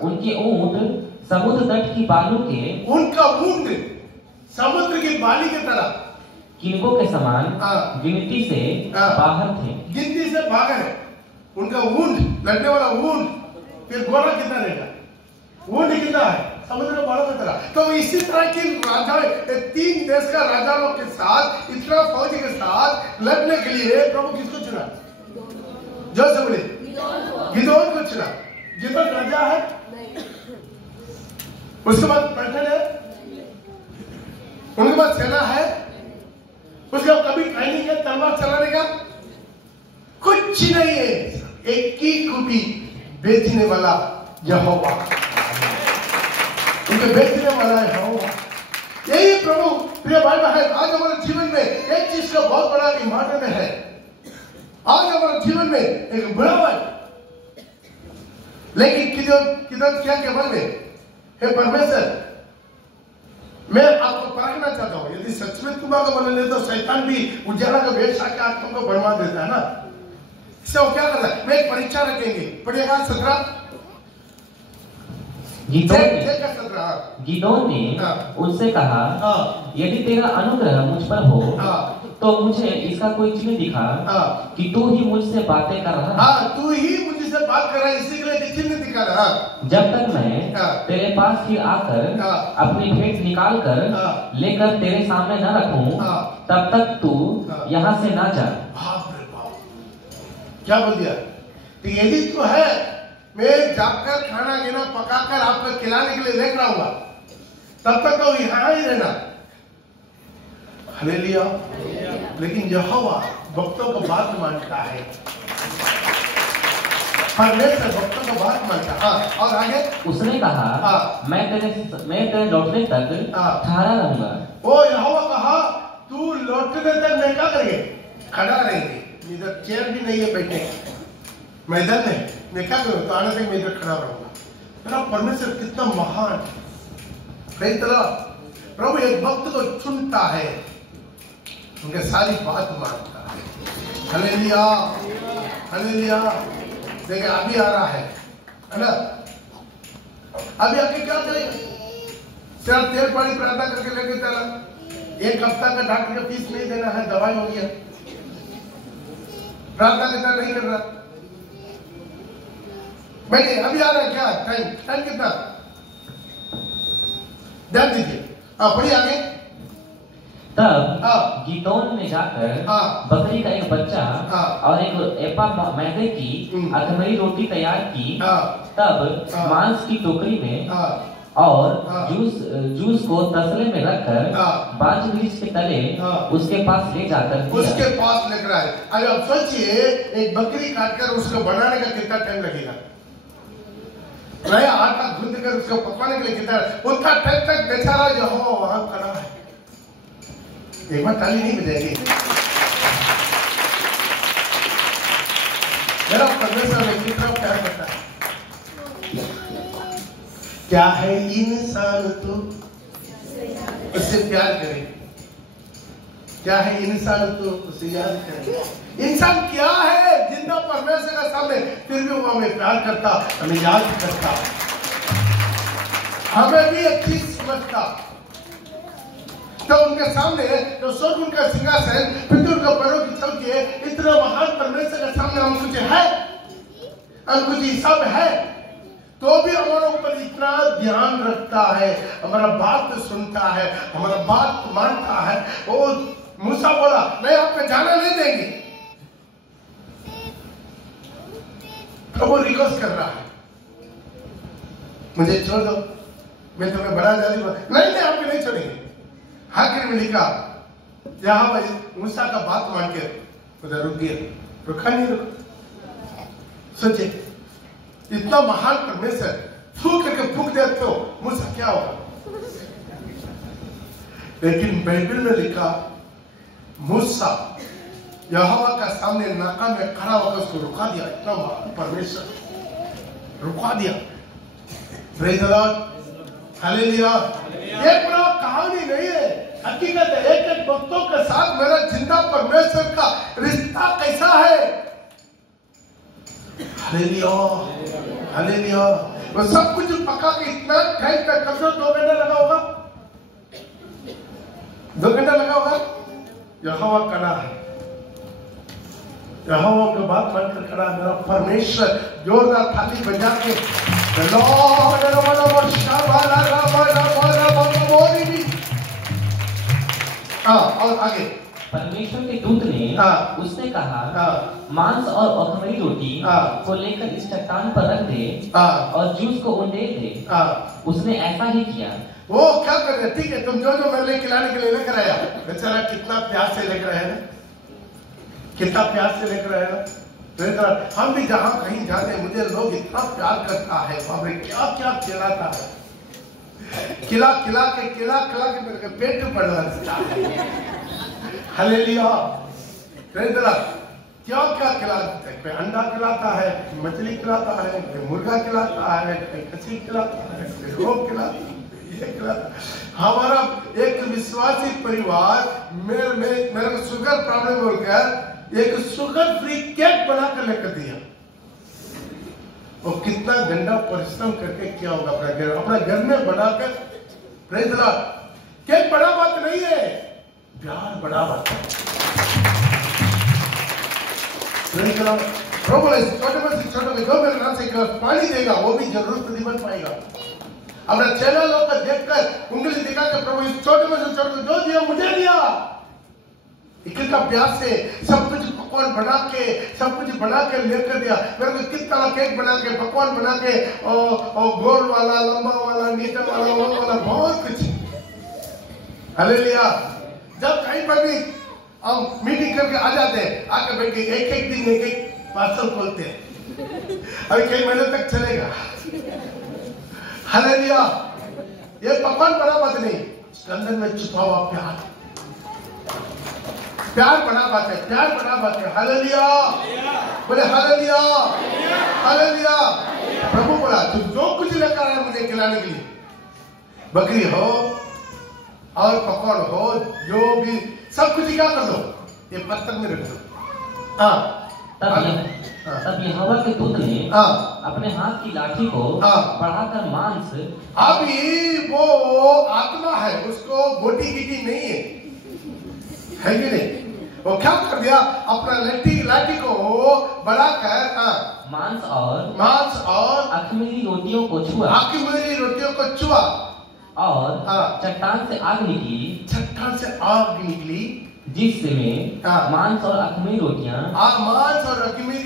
उनके ऊंट समुद्र तट की बालू के, उनका ऊंट समुद्र की बाली की तरह किनकों के समान गिनती से बाहर थे। गिनती से बाहर है उनका ऊंट, लड़ने वाला ऊंट। फिर घोड़ा कितना रहेगा? ऊंट कितना है? समुद्र का बालू की तरह। तो इसी तरह की राजा 3 देश का राजाओं के साथ, इतना फौज के साथ लड़ने के लिए प्रभु किसको चुना? जो से बोले गिदोन को चुना। गिदोन राजा है, उसके बाद पैठन है, उनके बाद सेना है, उसका कभी ट्रेनिंग है तलवार चलाने का कुछ नहीं है। एक ही खूबी, बेचने वाला यहोवा, उनके बेचने वाला यहोवा। यही प्रभु प्रिय भाई बहन, आज हमारे जीवन में एक चीज का बहुत बड़ा इम्पोर्टेंट है। आज हमारे जीवन में एक बुलावा है, लेकिन किधर क्या केवल में हे परमेश्वर, मैं आपको परखना चाहता हूं, यदि सच में तुम आगे बोले तो शैतान भी उजाला का वेश आके आप तुमको बर्मा देता है ना। इससे वो क्या करता है? मैं एक परीक्षा रखेंगे, पढ़िएगा 17 गिदोन ने उनसे कहा, यदि तेरा अनुग्रह मुझ पर हो तो मुझे इसका कोई चिन्ह दिखा कि तू ही मुझसे बातें कर रहा है। तू ही मुझसे बात कर रहा है, इसी के लिए चिन्ह दिखा रहा। जब तक मैं तेरे पास फिर आकर अपनी भेंट निकाल कर लेकर तेरे सामने न रखूं, तब तक तू यहाँ से ना जा। बाप रे बाप, क्या बोल दिया? तो यदि तो है, मैं जाकर खाना गिना पकाकर आपको खिलाने के लिए लेकर आऊंगा, तब तक तो यहाँ ही रहना। हालेलुया। लेकिन यहोवा भक्तों का बात मानता है, परमेश्वर भक्तों का बात मानता है। और आगे उसने कहा, मैं तेरे लौटने तक ठहरा रहूंगा। ओ यहोवा कहा, तू लौटने तक मैं क्या करेंगे? खड़ा रहेंगे। इधर चेयर भी नहीं है बैठने, मैदान में मैं क्या करूँ? तो आने तक मैं इधर खड़ा रहूंगा। मेरा परमेश्वर कितना महान। कई तरह प्रभु एक भक्त को चुनता है, उनके सारी बात मानता है। Hallelujah, hallelujah. देखिए अभी आ रहा है ना? अभी आके क्या करेगा? सिर्फ तेल पानी प्रार्थना करके लेके चला। एक हफ्ता का डॉक्टर का फीस नहीं देना है, दवाई हो गया, प्रार्थना कितना नहीं कर रहा। बैठिए, अभी आ रहा है क्या? टाइम कितना? ध्यान दीजिए। पढ़िए आगे। तब गिदोन ने जाकर बकरी का एक बच्चा और एक एपा मैदे की अधमरी रोटी तैयार की। तब मांस की टोकरी में और जूस को तसले में रखकर बाज वृक्ष के तले उसके पास ले जाकर उसके पास लेकर आए। अरे अब सोचिए, एक बकरी काटकर उसको बनाने का कितना टाइम लगेगा? नया आटा गूंद कर उसको पकाने के लिए कितना, उतना टाइम तक बेचारा जो हो वहां खड़ा है। एक बार ताली नहीं बजाएगी? मेरा परमेश्वर में कितना प्यार करता है। क्या है इंसान तो उससे प्यार करे, क्या है इंसान तो उसे याद करे। इंसान क्या है? जिंदा परमेश्वर के सामने फिर भी वो हमें प्यार करता, हमें याद करता, हमें भी अच्छी समझता। तो उनके सामने तो स्वर्ग उनका सिंहासन, पृथ्वी उनका पैरों की चौकी, इतना महान परमेश्वर के सामने हम कुछ है, हम कुछ हिसाब है, तो भी हमारे ऊपर इतना ध्यान रखता है, हमारा बात सुनता है, हमारा बात मानता है। वो मूसा बोला, मैं आपको जाना नहीं देंगे। प्रभु रिक्वेस्ट कर रहा है, मुझे छोड़ दो, मैं तुम्हें बड़ा जाली नहीं, आपको नहीं छोड़ेंगे। आखिर में लिखा, जहां भाई मूसा का बात मान के उधर रुक गया, रुका नहीं रुका। सोचे, इतना महान परमेश्वर फूक करके फूक दे तो मूसा क्या होगा? लेकिन बाइबल में लिखा, मूसा यहोवा का सामने नाका में खड़ा होकर उसको रुका दिया। इतना महान परमेश्वर रुका दिया। Praise the Lord, hallelujah. ये पूरा कहानी नहीं है, हकीकत है। एक भक्तों के साथ मेरा जिंदा परमेश्वर का रिश्ता कैसा है। Hallelujah, hallelujah. वो सब कुछ पका के इतना टाइम तक, कम से कम 2 घंटा लगा होगा, 2 घंटा लगा होगा। यहोवा खड़ा है, यहोवा की बात मानकर खड़ा है मेरा परमेश्वर। जोरदार थाली बजा के और आगे परमेश्वर के दूत ने उसने कहा, मांस और अखमरी रोटी को लेकर इस चट्टान पर रख दे और जूस को उंडेल दे। उसने ऐसा ही किया। वो क्या कर रहे? ठीक है, तुम जो मेरे लिए खिलाने के लिए लेकर आया, बेचारा कितना प्यार से लेकर आया ना, कितना प्यार से लेकर आया। हम भी जहां कहीं जाते हैं, मुझे लोग इतना प्यार करता है, बाप रे क्या क्या खिलाता है, खिला के मेरे पेट में पड़ रहा है। हालेलुया, क्या क्या खिलाता है? कोई अंडा खिलाता है, मछली खिलाता है, कोई मुर्गा खिलाता है, कोई खसी खिलाता है, कोई रोग खिलाता है, ये खिलाता है। हमारा एक विश्वासी परिवार मेरे को शुगर प्रॉब्लम होकर एक शुगर फ्री केक बनाकर लेकर दिया। वो कितना गंदा परिश्रम करके किया होगा अपना घर में बनाकर। Praise the Lord. केक बड़ा बात नहीं है, प्यार बड़ा बात है। प्रभु ने छोटे में से छोटे में जो मेरे नाम से एक गिलास पानी देगा वो भी जरूर प्रतिफल पाएगा। अपना चेला लोग को देखकर उंगली दिखाकर प्रभु इस छोटे में से छोटे में जो दिया मुझे दिया। कितना प्यार से सब कुछ पकवान बना के सब कुछ बना के लेकर दिया। मेरे को कितना केक बना के पकवान बना के और गोल वाला लंबा वाला नीचे वाला वो वाला बहुत कुछ। हालेलुया। जब कहीं पर भी हम मीटिंग करके आ जाते हैं आके बैठ के एक एक दिन एक एक पार्सल खोलते हैं। अभी कई महीने तक चलेगा। हालेलुया। ये पकवान बना बात नहीं, अंदर में छुपा हुआ प्यार। प्यार बना बात है, प्यार बना बात है। हालेलुया। बोले हालेलुया, हालेलुया। प्रभु बोला तुम जो कुछ लेकर आए मुझे खिलाने के लिए, बकरी हो और पकवान हो जो भी सब कुछ क्या कर दो, ये पत्थर में रख दो। तब यहोवा के दूत ने अपने हाथ की लाठी को बढ़ाकर मांस, अभी वो आत्मा है, उसको बोटी की नहीं है कि नहीं? वो क्या कर दिया, अपना लाठी को बढ़ाकर मांस और अख़मीरी रोटियों को छुआ, अख़मीरी रोटियों को छुआ और चट्टान से आग निकली जिसमें मांस और अख़मीरी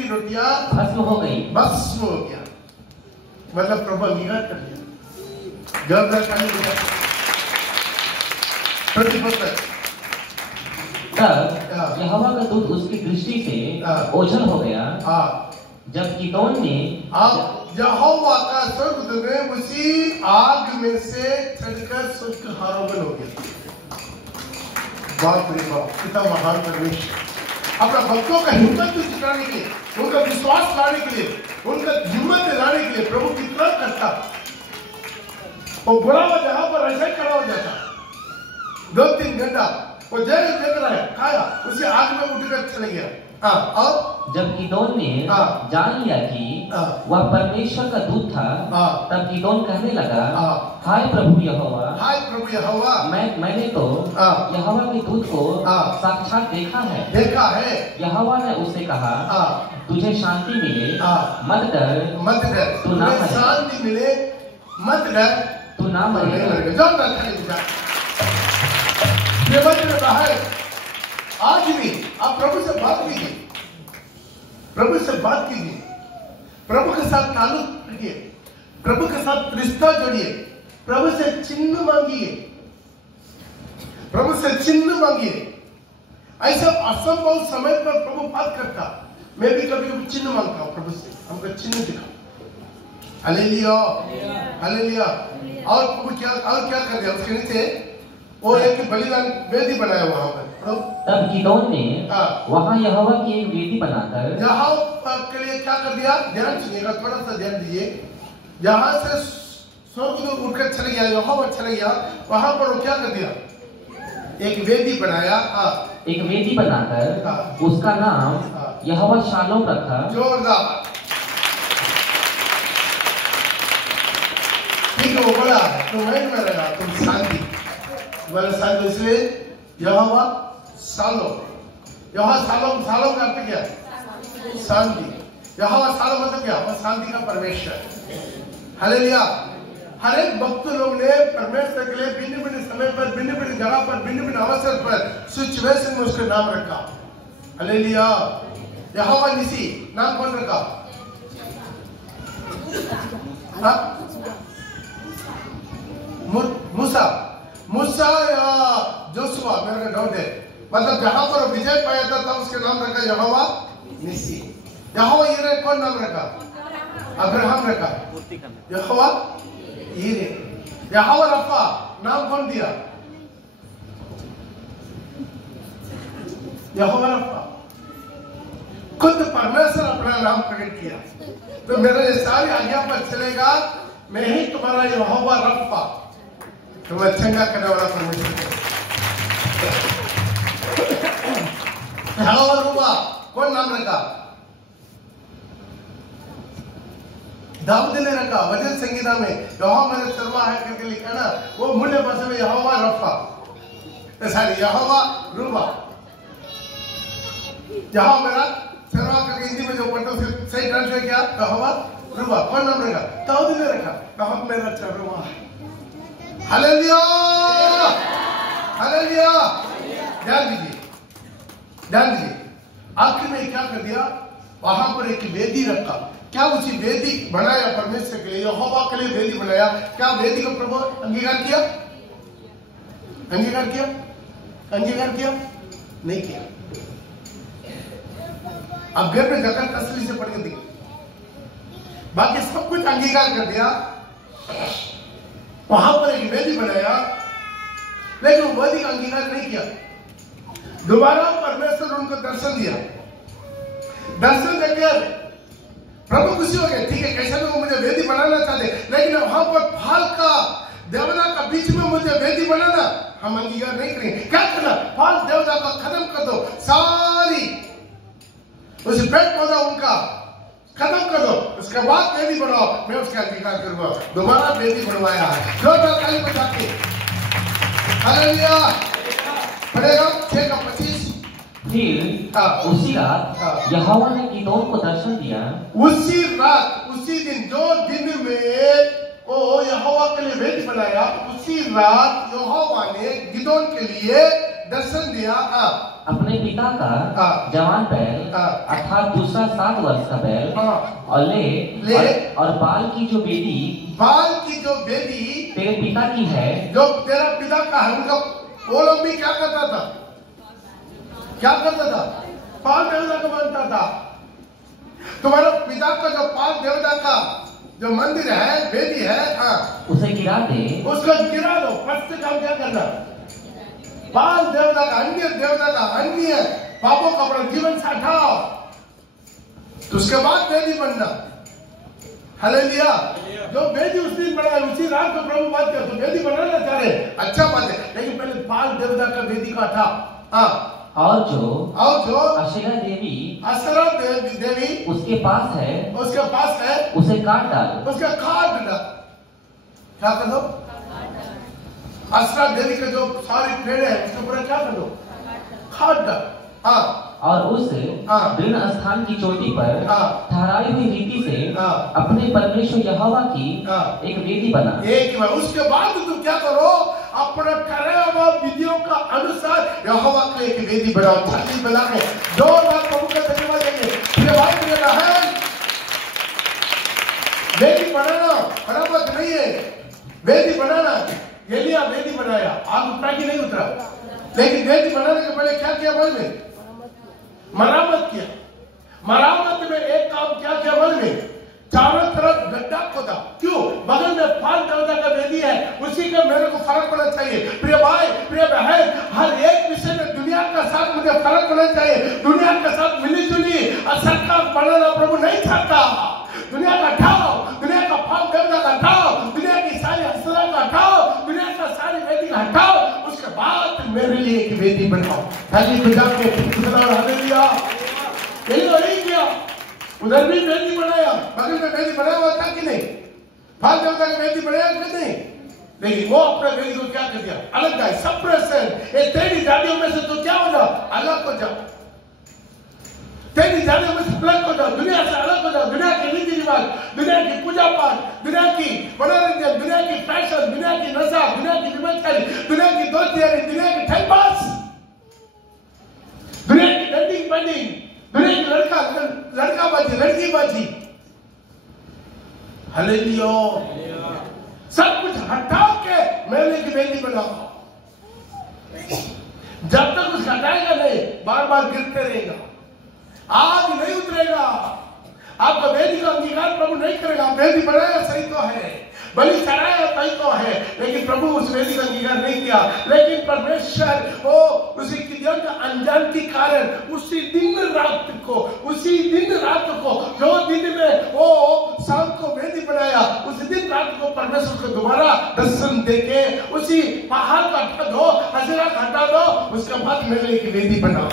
रोटियां भस्म हो गई। भस्म हो गया मतलब प्रभु अंगीकार कर लिया। जब तब यहोवा का दूत उसकी दृष्टि से ओझल हो गया। जब गिदोन ने यहोवा का स्वर्गदूत ने उसी आग में से चढ़कर स्वर्ग आरोहण हो गया। बाप रे बाप, कितना महान परमेश्वर अपना भक्तों का हिम्मत जुटाने के लिए, उनका विश्वास लाने के लिए, उनका हिम्मत लाने के लिए प्रभु कितना करता। वो बुरा हुआ जहां पर ऐसा खड़ा हो जाता, 2-3 घंटा वो जेल देख रहा है, खाया उसी आग में उठकर चले गया। और जब गिदोन ने जान लिया कि वह परमेश्वर का दूत था, तब गिदोन कहने लगा, हाय प्रभु यहोवा, मैंने तो यहोवा के दूत को साक्षात देखा है। यहोवा ने उससे कहा, तुझे शांति मिले, मत डर, तू ना मरे। शांति मिले, मत डर, तू ना मरे। आज भी आप प्रभु से बात कीजिए, प्रभु से बात कीजिए, प्रभु के साथ ताल्लुक रखिए, प्रभु के साथ रिश्ता जोड़िए, प्रभु से चिन्ह मांगिए, प्रभु से चिन्ह मांगिए। ऐसा असंभव समय पर प्रभु बात करता। मैं भी कभी कभी चिन्ह मांगता हूँ प्रभु से, हमको चिन्ह दिखा। Hallelujah, hallelujah. और प्रभु क्या कर दिया उसके नीचे वो एक बलिदान वेदी बनाया वहां पर। तब गिदोन ने वहां यहोवा की एक वेदी बनाकर यहोवा के लिए क्या कर दिया, ध्यान सुनिएगा, थोड़ा सा ध्यान दीजिए। जहां से स्वर्गदूत उठकर चले गया, यहोवा चले गया, वहां पर वो क्या कर दिया, एक वेदी बनाया। एक वेदी बनाकर उसका नाम यहोवा शालोम रखा। जोरदार। ठीक है, वो बोला तुम में रहेगा, तुम शांति वाला शांति, इसलिए यहोवा शालोम। यहोवा शालोम का अर्थ क्या? शांति। यहोवा शालोम मतलब क्या? वो शांति का परमेश्वर। हालेलुया। हर एक भक्त लोग ने परमेश्वर के लिए भिन्न भिन्न समय पर, भिन्न भिन्न जगह पर, भिन्न भिन्न अवसर पर, सिचुएशन में उसका नाम रखा। हालेलुया। यहोवा निसी नाम कौन रखा? मूसा या जोशुआ, मेरे को डाउट है। मतलब जहां पर विजय पाया था तब उसके नाम रखा यहोवा निसी। यहोवा यीरे कौन नाम रखा? अब्राहम रखा। यहोवा यीरे। यहोवा रफा नाम कौन दिया? यहोवा रफा। खुद परमेश्वर अपना नाम प्रकट किया। तो मेरे सारी आज्ञा पर चलेगा, मैं ही तुम्हारा यहोवा रफा, तुम्हें चंगा करने वाला परमेश्वर। यहोवा रूबा कौन नाम रखा? दाऊद ने रखा। वचन संहिता में यहोवा मेरे सर्वा है करके लिखा ना, वो मूल्य भाषा में यहोवा रफा, सॉरी यहोवा रूबा, यहोवा मेरा सर्वा करके हिंदी में जो पढ़ते उसके सही ट्रांसलेट क्या? कहवा रुबा। कौन नाम रहेगा? दाऊद ने रखा, कहवा मेरा चरुआ। Hallelujah, hallelujah. ध्यान दीजिए, ध्यान दीजिए। आखिर में क्या कर दिया? वहां पर एक वेदी रखा। क्या उसी वेदी बनाया परमेश्वर के लिए, यहोवा के लिए वेदी बनाया? क्या वेदी को प्रभु अंगीकार किया? अंगीकार किया? अंगीकार किया? नहीं किया। अब घर में जाकर तसल्ली से पढ़ के देखिए, बाकी सब कुछ अंगीकार कर दिया। वहां पर एक वेदी बनाया, लेकिन वो वेदी का अंगीकार नहीं किया। दोबारा परमेश्वर उनको दर्शन दिया। दर्शन देकर प्रभु खुशी हो गए, ठीक है कैसे भी वो मुझे वेदी बनाना चाहते, लेकिन वहां पर फाल का देवता का बीच में मुझे वेदी बनाना हम अंगीकार नहीं करेंगे। क्या करना? फाल देवता का खत्म कर दो, सारी उस पेड़ पौधा उनका खत्म कर दो, उसके बाद वेदी बनाओ, मैं उसका अंगीकार करूंगा। दोबारा वेदी बनवाया है। जोरदार ताली बजा के हालेलुया। पढ़ेगा 6:25। फिर उसी रात यहोवा ने गिदोन को दर्शन दिया। उसी रात, उसी दिन, जो दिन में वो यहोवा के लिए वेदी बनाया, उसी रात यहोवा ने गिदोन के लिए दर्शन दिया। अपने पिता का जवान बैल अर्थात दूसरा 7 वर्ष का बैल और ले और बाल की जो वेदी तेरे पिता की है, जो तेरा पिता का है, उनका वो लोग भी क्या करता था? क्या करता था? पाल देवता को मानता था। तुम्हारा पिता का जो पाल देवता का जो मंदिर है, वेदी है, उसे गिरा दे, उसको गिरा दो। फर्स्ट काम क्या करना? पाल देवता का, अन्य देवता का, अन्य पापों का अपना जीवन से हटाओ, तो उसके बाद वेदी बनना। हालेलुया। जो वेदी उस दिन बनाया, उसी रात को प्रभु बात किया, तो वेदी बनाना चाह रहे, अच्छा बात है, लेकिन पहले पाल देवता का वेदी का था। और जो अशेरा देवी उसके पास है, उसे काट डाल। क्या कर दो? अशेरा देवी का जो सारे पेड़ है उसके ऊपर क्या कर दो? काट डाल। और उस दृढ़ स्थान की चोटी पर ठहराई हुई रीति से अपने परमेश्वर यहोवा की एक वेदी बना। उसके बाद तुम क्या करो? अपने करे हुआ विधियों का अनुसार यहोवा के लिए एक वेदी बनाओ। छाती बना के 2 बार प्रभु का धन्यवाद देंगे। ये बात मेरा है, वेदी बनाना बराबर नहीं है। वेदी बनाना, एलिया वेदी बनाया, आग उतरा कि नहीं उतरा? लेकिन वेदी बनाने के पहले क्या किया? मन में मरामत किया। मरामत में एक काम क्या किया? मन में चारों तरफ गड्ढा खोदा। क्यों? बगल में फाल देवता का वेदी है, उसी का मेरे को फर्क पड़ना चाहिए। प्रिय भाई, प्रिय बहन, हर एक विषय में दुनिया का साथ मुझे फर्क पड़ना चाहिए। दुनिया के साथ मिली जुली सरकार बनाना प्रभु नहीं चाहता। दुनिया का हटाओ, दुनिया का फाल देवता का हटाओ, दुनिया की सारी असरा का हटाओ, दुनिया का सारी वेदी का हटाओ, उसके बाद मेरे लिए एक वेदी बनाओ। ताकि खुदा को हालेलुया। यही किया। उधर भी वेदी बनाया, बगल में वेदी बनाया हुआ था कि नहीं? फाल देवता का वेदी बनाया कि नहीं? लेकिन वो अपने वेदी को क्या कर दिया? अलग है, सप्रेशन। ये तेरी जातियों में से तो क्या हो जाओ? अलग हो जाओ। तेरी जातियों में से अलग हो जाओ, दुनिया से अलग हो जाओ। दुनिया के रीति रिवाज, दुनिया की पूजा पाठ, दुनिया की मनोरंजन, दुनिया की फैशन, दुनिया की नशा, दुनिया की विमर्शारी, दुनिया की दोस्तियारी, दुनिया की टाइम पास, दुनिया की डेटिंग पेंडिंग, दुनिया की लड़का बाजी, लड़की बाजी। हालेलुया। सब कुछ हटाओ के मेले की वेदी बनाओ। जब तक कुछ हटाएगा नहीं, बार बार गिरते रहेगा, आग नहीं उतरेगा। आपका वेदी का अंगीकार प्रभु नहीं करेगा। वेदी बनाया सही तो है, बलि चढ़ाया सही तो है, लेकिन प्रभु उस वेदी का अंगीकार नहीं किया। लेकिन परमेश्वर वो उसी गिदोन का अनजान के कारण उसी दिन रात को जो दिन में वो शाम को वेदी बनाया, उस दिन रात को परमेश्वर को दोबारा दर्शन देके उसी पहाड़ का हटा दो, अशेरा का हटा दो, उसके बाद मेरे लिए वेदी बनाओ।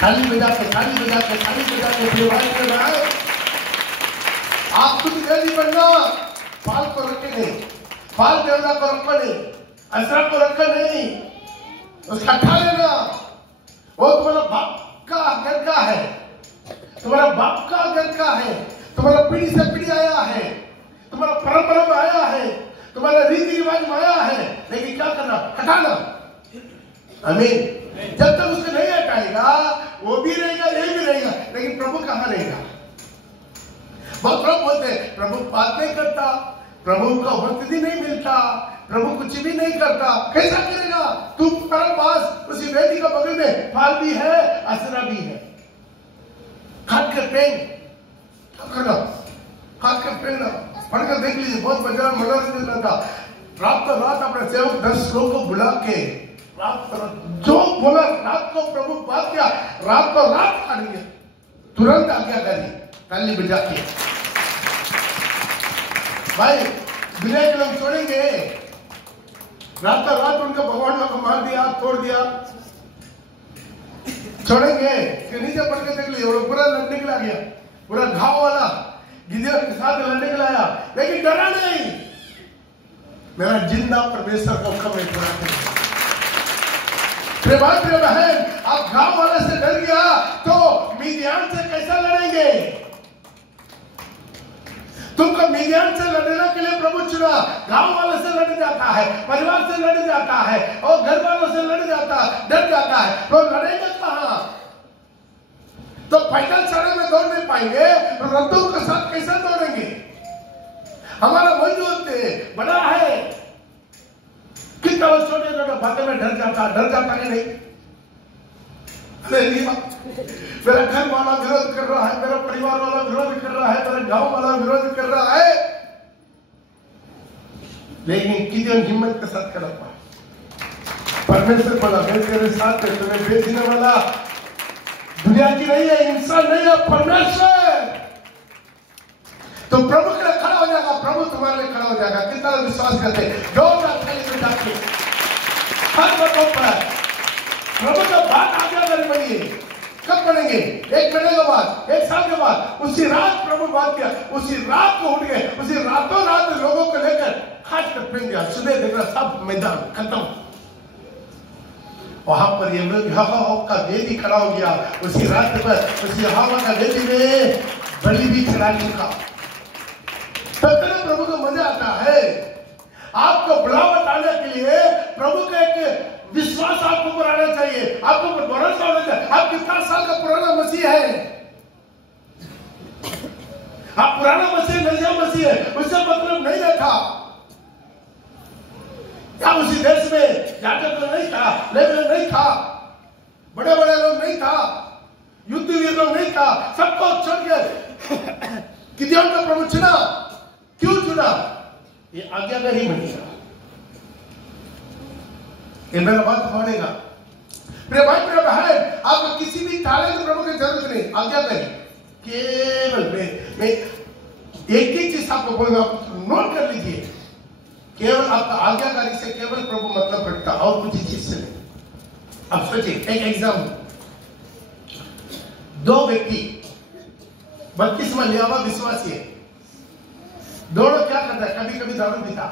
ताली बजा के आप खुद वेदी बनना। फाल को रखे नहीं, फाल देवता को रखा नहीं, अशेरा को रखा नहीं, उसका हटा लेना। वो तुम्हारा बाप का घर का है, तुम्हारा बाप का घर का है, तुम्हारा पीढ़ी से पीढ़ी आया है, तुम्हारा परंपरा में आया है, तुम्हारा रीति रिवाज में आया है, लेकिन क्या करना? हटाना। आमीन। जब तक उसको नहीं हटाएगा वो भी रहेगा, ये भी रहेगा, लेकिन प्रभु कहाँ रहेगा? बहुत लोग बोलते हैं प्रभु बात नहीं करता, प्रभु का उपस्थिति नहीं मिलता, प्रभु कुछ भी नहीं करता। कैसा करेगा? तुम्हारे पास उसी वेदी का बगल में फाल भी है, असरा भी है। खाट कर पेन क्या करना? खाट कर पेन पढ़कर देख लीजिए, बहुत मजा मनोरंजन था। रात को रात अपने सेवक 10 लोगों को बुला के रात जो बोला, रात को प्रभु बात किया, रात को रात खा लिया, तुरंत आज्ञाकारी ताली बजा के। भाई दुनिया के लोग छोड़ेंगे? रात को रात उनका भगवान को मार दिया, तोड़ दिया, छोड़ेंगे? नीचे पढ़ के देख लीजिए, पूरा लड़ने के लिए आ गया, पूरा घाव वाला गिदियोन के साथ लड़ने के लिए आया, लेकिन डरा नहीं। मेरा जिंदा परमेश्वर को कभी पूरा कर। भाई प्रिय बहन, आप गांव वाले से डर गया तो मिडियान से कैसा लड़ेंगे? तुमको मिडियान से लड़ने के लिए प्रभु चुना। गांव वाले से लड़ जाता है, परिवार से लड़ जाता है, और घर वालों से लड़ जाता, डर जाता है, तो लड़ेगा कहां? तो पैदल सड़क में दौड़ नहीं पाएंगे, रद्दों के साथ कैसा दौड़ेंगे? हमारा मौजूद बड़ा है, कितना छोटे छोटे बातें में डर जाता कि नहीं? मेरा घर वाला विरोध कर रहा है, मेरा परिवार वाला विरोध कर रहा है, मेरा गांव वाला विरोध कर रहा है, लेकिन कितनी हिम्मत के साथ कर रहा? परमेश्वर बोला मैं तेरे साथ है, तुम्हें बेचने वाला दुनिया की नहीं है, इंसान नहीं है, परमेश्वर। तो प्रभु के लिए खड़ा हो जाएगा, प्रभु तुम्हारे लिए खड़ा हो जाएगा। कितना विश्वास करते? जाके हर बातों पर प्रभु का बात आज्ञाकारी बनिए। कब बनेंगे? 1 महीने के बाद, 1 साल के बाद। उसी रात प्रभु बात किया, उसी रात को उठ गए, उसी रातों रात लोगों को लेकर खाट कर फेंक दिया। सुबह देखना सब मैदान खत्म। वहां पर यहोवा का वेदी खड़ा हो गया। उसी रात पर उसी यहोवा का वेदी में बलि भी चढ़ा चुका। तब प्रभु को मजा आता है। आपको बुलावट आने के लिए प्रभु का एक विश्वास आपको बनाना चाहिए, आपको भरोसा होना चाहिए। आप कितना साल का पुराना मसीह है? आप पुराना मसीह नया मसीह है, उससे मतलब नहीं रहता। क्या उसी देश में याजक नहीं था, लेवी नहीं था, बड़े बड़े लोग नहीं था, युद्धवीर लोग नहीं था, सबको छोड़ के गिदोन का प्रभु चुना। क्यों चुना? ये आज्ञाकारी बनेगा, ये मेरा बात मानेगा। प्रिय भाई प्रिय बहन, आपको किसी भी टैलेंट प्रभु की जरूरत नहीं, आज्ञाकारी। केवल मैं एक ही चीज आपको बोलूंगा, नोट कर लीजिए। केवल आपका आज्ञाकारी से केवल प्रभु मतलब रखता, और कुछ चीज से नहीं। अब सोचिए, एक एग्जाम, 2 व्यक्ति 32वां लियावा विश्वासी है, दोनों क्या करता है? कभी कभी दारू पीता,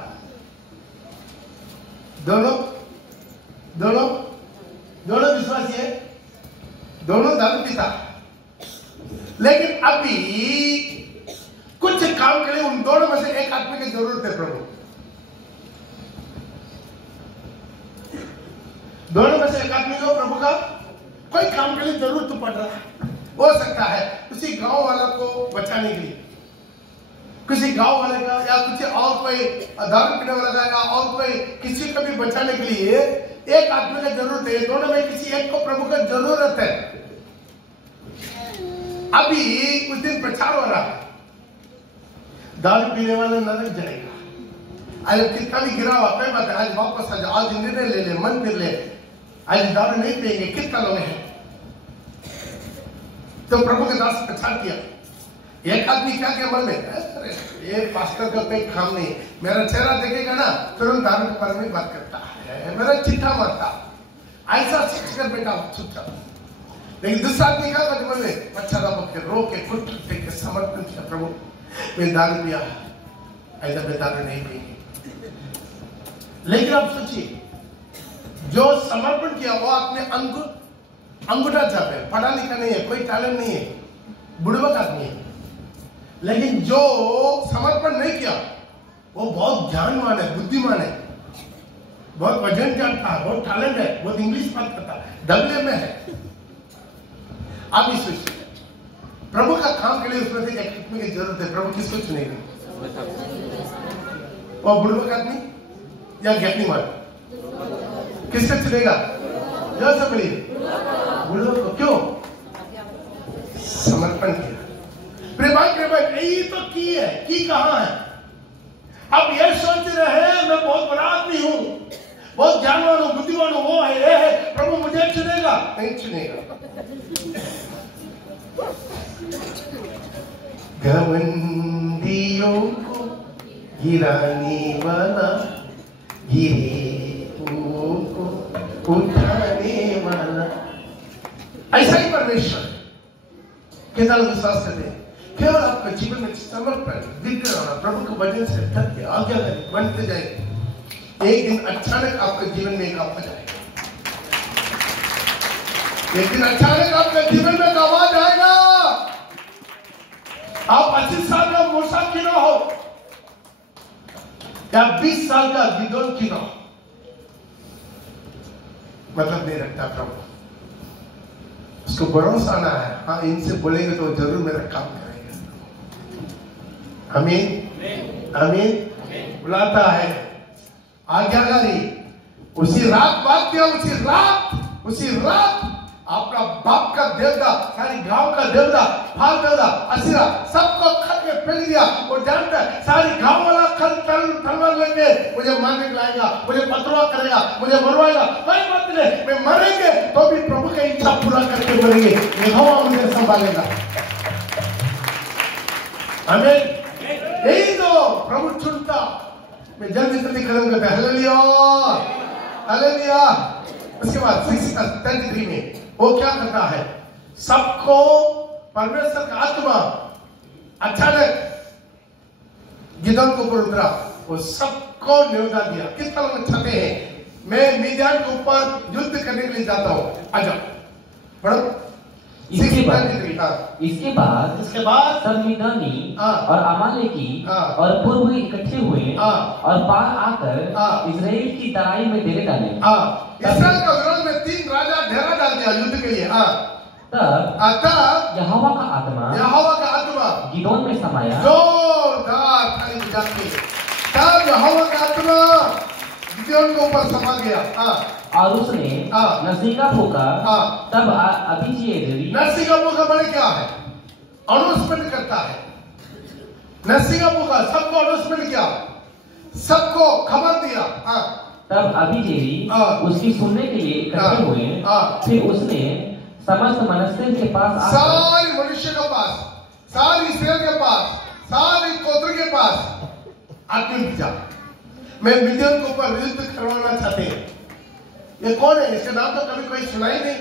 दोनों विश्वासी है, दोनों दारू पीता। लेकिन अभी कुछ काम के लिए उन दोनों में से एक आदमी की जरूरत है प्रभु। दोनों में से एक आदमी को प्रभु का कोई काम के लिए जरूरत तो पड़ रहा है। हो सकता है किसी गांव वाला को बचाने के लिए, किसी गांव वाले का, या कुछ और कोई दारू पीने वाला का, या और कोई किसी को भी बचाने के लिए एक आदमी का जरूरत है। दोनों में किसी एक को प्रभु का जरूरत है। अभी उस दिन प्रचार हो रहा है, दारू पीने वाला नरक जाएगा। आज कितना भी गिरा हुआ कोई बात है, आज वापस आ जाओ, आज निर्णय ले ले, मन फिर ले, आज दारू नहीं पिएंगे। कितना लोग हैं? तो प्रभु के दास प्रचार किया। एक आदमी क्या किया मन में, अरे ये पास्टर का कोई काम नहीं, मेरा चेहरा देखेगा ना तुरंत दारू के बारे में बात करता है, मेरा चिट्ठा मारता, ऐसा शिक्ष कर बेटा चुपचाप। लेकिन दूसरा आदमी क्या करता मन में, अच्छा के रो के खुद के समर्पण किया, प्रभु मैं दारू पिया, ऐसा मैं दारू नहीं पिएंगे। लेकिन आप सोचिए, जो समर्पण किया वो अपने अंग अंगूठा छाप है, पढ़ा लिखा नहीं है, कोई टैलेंट नहीं है, बुड़बक आदमी है, लेकिन जो समर्पण नहीं किया वो बहुत ज्ञानवान है, बुद्धिमान है, बहुत वजन जानता है, बहुत टैलेंट है, बहुत इंग्लिश बात करता है, डब्ल्यू में है। आप इस प्रभु का काम के लिए उसमें से एक आदमी की जरूरत है। प्रभु किसको चुनेगा? वो बुड़बक आदमी या ज्ञानीवान? किसको चुनेगा? जो सब बुड़बक को। क्यों? समर्पण किया। प्रेमा यही तो की है। की कहां है? अब ये सोच रहे हैं मैं बहुत बड़ा आदमी हूं, बहुत ज्ञानवान हूं, बुद्धिमान हूं, वो है ये है, प्रभु मुझे चुनेगा? नहीं चुनेगा। घमंडियों को गिराने वाला, गिरे को उठाने वाला, ऐसा ही परमेश्वर कितना लोग विश्वास करते हैं। केवल आपका जीवन में समर्पण, विग्रह, प्रभु के वचन से डर के आज्ञाकारी बनते जाए, एक दिन अचानक आपके जीवन में एक आफत आएगा, एक दिन अचानक आपके जीवन में आवाज आएगा। आप 80 साल का मूसा क्यों ना हो या 20 साल का गिदोन क्यों ना हो, मतलब नहीं रखता प्रभु। उसको भरोसा आना है, हाँ इनसे बोलेंगे तो जरूर मेरा काम करेगा। आमीन आमीन। बुलाता है आज्ञाकारी। उसी रात बात किया, उसी रात आपका बाप का देवता, सारी गांव का देवता, फाल देवता, असीरा सबको खत में फेंक दिया। वो जानता है सारी गांव वाला तलवार लेके मुझे मारने लाएगा, मुझे पथरवा करेगा, मुझे मरवाएगा। कोई बात नहीं, मैं मरेंगे तो भी प्रभु की इच्छा पूरा करके मरेंगे, यहोवा मुझे संभालेगा। हमें यही तो प्रभु चुनता। मैं जल्दी जल्दी खत्म करता। Hallelujah hallelujah. उसके बाद 33 में वो क्या करता है? सबको परमेश्वर का आत्मा अचानक गिदोन के ऊपर उतरा, वो सबको न्योता दिया। कितना लोग चाहते हैं मैं मिद्यान के ऊपर युद्ध करने के लिए जाता हूं, आजा पढ़ो। इसके बाद सब मिद्यानी और अमालेकी और पूर्वी इकट्ठे हुए और पार आकर इस्राएल की तराई में डेरे डाले। इस्राएल का विरोध में 3 राजा डेरा डाल दिया युद्ध के लिए। तब यहोवा का आत्मा गिदोन में समाया। जोरदार ताली बजाते। तब यहोवा का आत्मा गिदोन के ऊपर समा गया और उसने नरसिंगा फूका। तब अबीजेरी नरसिंगा फूका बड़े क्या है? अनाउंसमेंट करता है। नरसिंगा फूका, सबको अनाउंसमेंट किया, सबको खबर दिया। तब अबीजेरी उसकी सुनने के लिए इकट्ठे हुए। फिर उसने समस्त मनुष्य के पास, सारे मनुष्य के पास, सारी इस्राएल के पास, सारी गोत्र के पास आदमी भेजा। मैं मिद्यान के ऊपर युद्ध करवाना चाहते हैं। ये कौन है? इसका नाम तो कभी कोई सुना ही नहीं।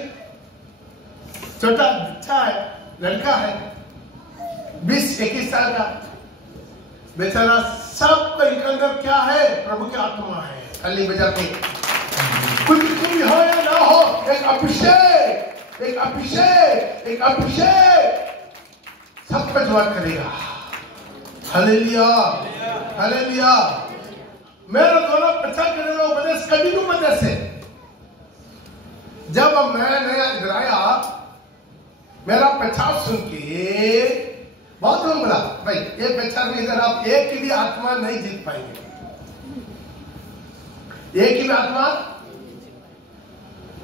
छोटा बच्चा है, लड़का है, 20-21 साल का बेचारा। सबको इनके अंदर क्या है? प्रभु की आत्मा है। ताली बजाते। कुछ भी हो या ना हो, एक अभिषेक, एक अभिषेक, एक अभिषेक सबका जवाब करेगा। Hallelujah hallelujah. मेरा दोनों प्रचार करने वाला उपदेश कभी नहीं उपदेश है। जब मैं नया इधर आया, मेरा प्रचार सुन के बहुत लोग बोला भाई ये प्रचार में इधर आप एक की भी आत्मा नहीं जीत पाएंगे। एक ही आत्मा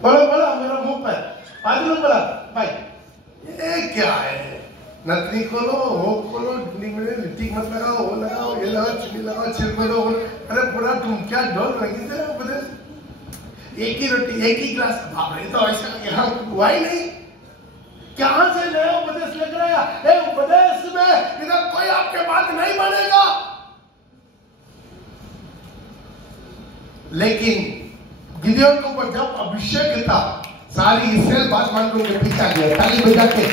बोला मेरा मुंह पर। आज लोग बोला भाई ये क्या है? नकली खोलो, वो खोलो, लिपस्टिक मत लगाओ, वो लगाओ, ये लगाओ, चुन्नी लगाओ, सिर में लो। अरे पूरा तुम क्या ढोल रही थे उपदेश? एक ही रोटी, एक ही गिलास। बाप रे, तो ऐसा यहाँ हुआ ही नहीं। कहां से नया उपदेश लग रहा है? उपदेश में इधर कोई आपके बात नहीं मानेगा। लेकिन गिदियोन के ऊपर जब अभिषेक था, सारी इस्राएल बात मान के उनके पीछे आ गया। ताली बजा के,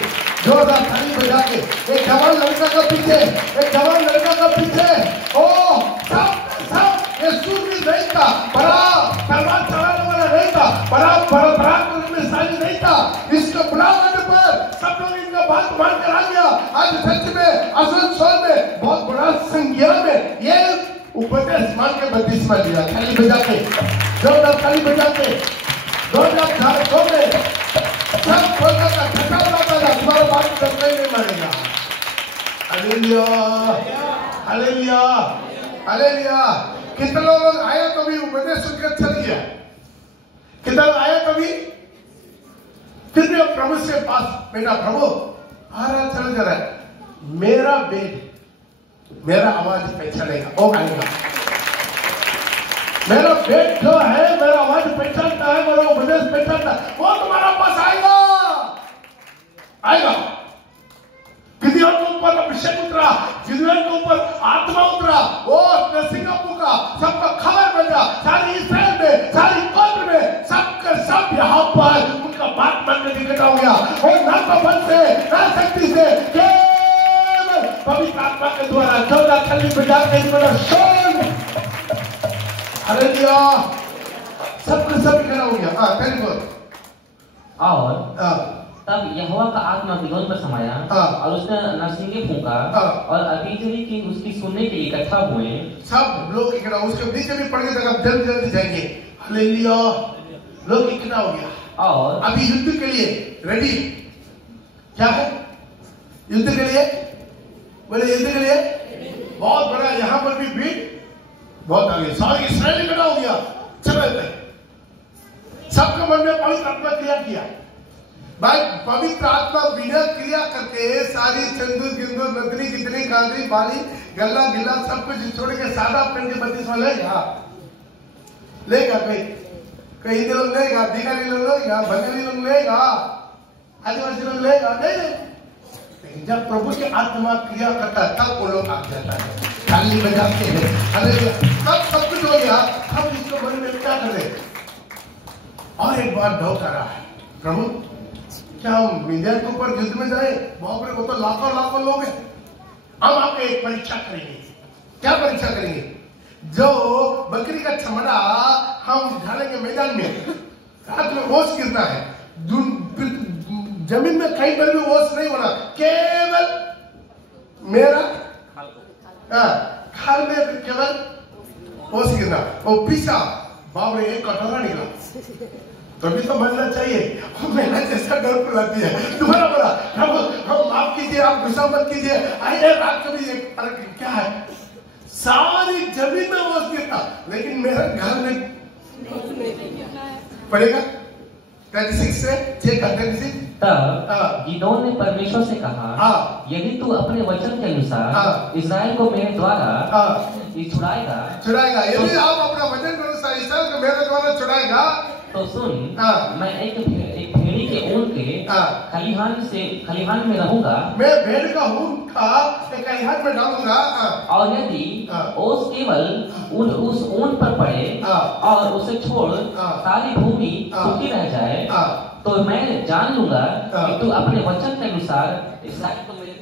जोरदार ताली बजा के। एक जवान लड़का का पीछे, एक जवान लड़का का पीछे। ओ सब ये सूरवीर नहीं था, बड़ा तलवार चलाने वाला नहीं था, बड़ा पराक्रमी नहीं था। इस सब लोग इनका बात मान कर आ गया। आज सच में आसनसोल में बहुत बड़ा संज्ञा में ये उपदेश मान के बपतिस्मा लिया। खाली बजा के जोरदार ताली बजा के 2002 में सब खोलना का ठटा उड़ाता था, तुम्हारा बात करना ही नहीं मानेगा। Hallelujah hallelujah hallelujah. कितने लोग आया कभी उपदेश सुनकर चल गया? कितना आया कभी? फिर भी प्रभु से पास बेटा प्रभु आ रहा चल जा रहा है, मेरा बेट मेरा आवाज पहचानेगा, वो आएगा। मेरा बेट जो है मेरा आवाज पहचानता है, मेरा उपदेश पहचानता है, वो तुम्हारा पास आएगा आएगा। गिदोन के ऊपर अभिषेक उतरा, गिदोन के ऊपर आत्मा उतरा, वो नरसिंगापुर का सबका खबर बजा, सारी इस्राएल में, सारी कौम में, सबके सब यहाँ पर उनका बात मानने इकट्ठा हो गया। और ना तो बल से ना शक्ति से, केवल पवित्र आत्मा के द्वारा। जोरदार ताली बजा के इतना शोर, हालेलुया। सबके सब इकट्ठा हो गया। हाँ थैंक यू। और तब यहोवा का आत्मा गिदोन पर समाया और उसने नरसिंगे फूंका और अबीजेरी की उसकी सुनने के लिए इकट्ठा हुए। सब लोग इकट्ठा, उसके नीचे भी पढ़ के तक जल्दी जल्दी जाएंगे। हालेलुया। लोग इकट्ठा हो गया और अभी युद्ध के लिए रेडी। क्या है युद्ध के लिए? बोले युद्ध के लिए बहुत बड़ा, यहाँ पर भी भीड़ बहुत आगे, सारे इस्राएल इकट्ठा हो गया। चलो सबके मन में पवित्र आत्मा क्रिया किया। भाई पवित्र आत्मा बिना क्रिया करके सारी चंदूर गिंदूर नदनी कितनी गांधी बाली गला गिला सब कुछ छोड़ के सादा पेन के बत्तीसवां लेगा लेगा कहीं लोग लेगा, भिखारी लोग लेगा, बंगाली लोग लेगा, आदिवासी लोग लेगा नहीं। जब प्रभु की आत्मा क्रिया करता है तब वो लोग आ जाता है। ताली बजाते हैं, हालेलुया। तब सब कुछ हो गया। हम इसको मन में क्या करें? और एक बार डर कर रहा है, प्रभु क्या हम मीडिया के ऊपर युद्ध में जाए? बाप रे, वो तो लाखों लाखों लोग हैं। हम आपको एक परीक्षा करेंगे। क्या परीक्षा करेंगे? जो बकरी का चमड़ा हम ढालेंगे मैदान में, रात में ओस गिरता है, जमीन में कहीं पर भी ओस नहीं होना, केवल मेरा खाल में केवल ओस गिरना। वो पीछा बाप रे एक कटोरा निकला, तभी तो बनना चाहिए। मेरा जैसा डर फुलाती है तुम्हारा बड़ा। हम माफ कीजिए, आप गुस्सा मत कीजिए। आइए रात को भी एक क्या है, सारी जमीन में वो गिरता, लेकिन मेरे घर में पड़ेगा। 36 से चेक कर 36। तब गिदोन ने परमेश्वर से कहा, यदि तू अपने वचन के अनुसार इस्राएल को मेरे द्वारा छुड़ाएगा, यदि आप अपना वचन के अनुसार इस्राएल को मेरे द्वारा छुड़ाएगा तो सुन, मैं एक भेड़ी के ऊन के खलिहान में रहूंगा। मैं भेड़ का ऊन का एक खलिहान में डालूंगा। और यदि ओस केवल उस ऊन पर पड़े और उसे छोड़ सारी भूमि सूखी रह जाए, तो मैं जान लूंगा कि तू अपने वचन के अनुसार इस्राएल को मेरे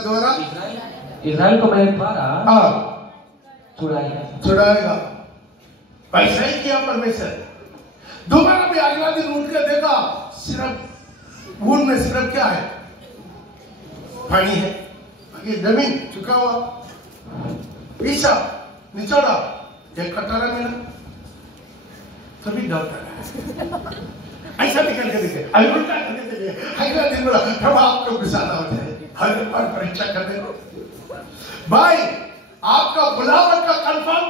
द्वारा छुड़ाएगा। ऐसा ही किया परमेश्वर। दोबारा भी अगला दिन उठ कर देखा, सिर्फ ऊन में सिर्फ क्या है? पानी है, बाकी जमीन चुका हुआ, पीछा निचोड़ा एक कटोरा मिला। तभी डरता है। ऐसा निकल के देखे, उल्टा करके देखे। अगला दिन बोला प्रभु आपको गुस्सा ना हो जाए, हर बार परीक्षा कर दे। भाई आपका बुलावट का कंफर्म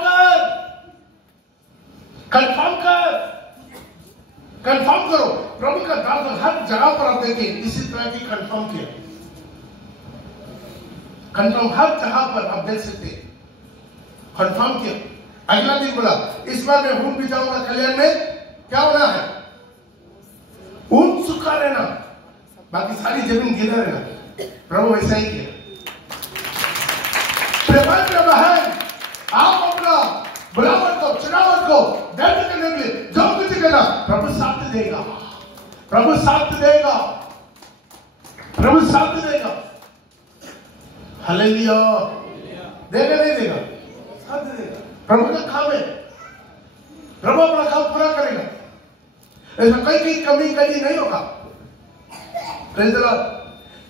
करो। प्रभु का दास हर जगह पर आप देखिए इसी तरह की कंफर्म किया। कंफर्म हर जगह पर आप देख सकते हैं, कंफर्म किया। अगला दिन बोला इस बार मैं ऊन भी जाऊंगा कल्याण में। क्या होना है? ऊन सूखा रहना, बाकी सारी जमीन गीला रहना। प्रभु ऐसा ही किया। आप अपना बुलावट को, चुनावट को दर्द करने के लिए जो कुछ करना, प्रभु साथ देगा। प्रभु साथ देगा। प्रभु साथ देगा। हालेलुया। देगा नहीं देगा? साथ देगा। प्रभु का काम है, प्रभु अपना काम पूरा करेगा। ऐसा कहीं कमी कहीं नहीं होगा। Praise the Lord.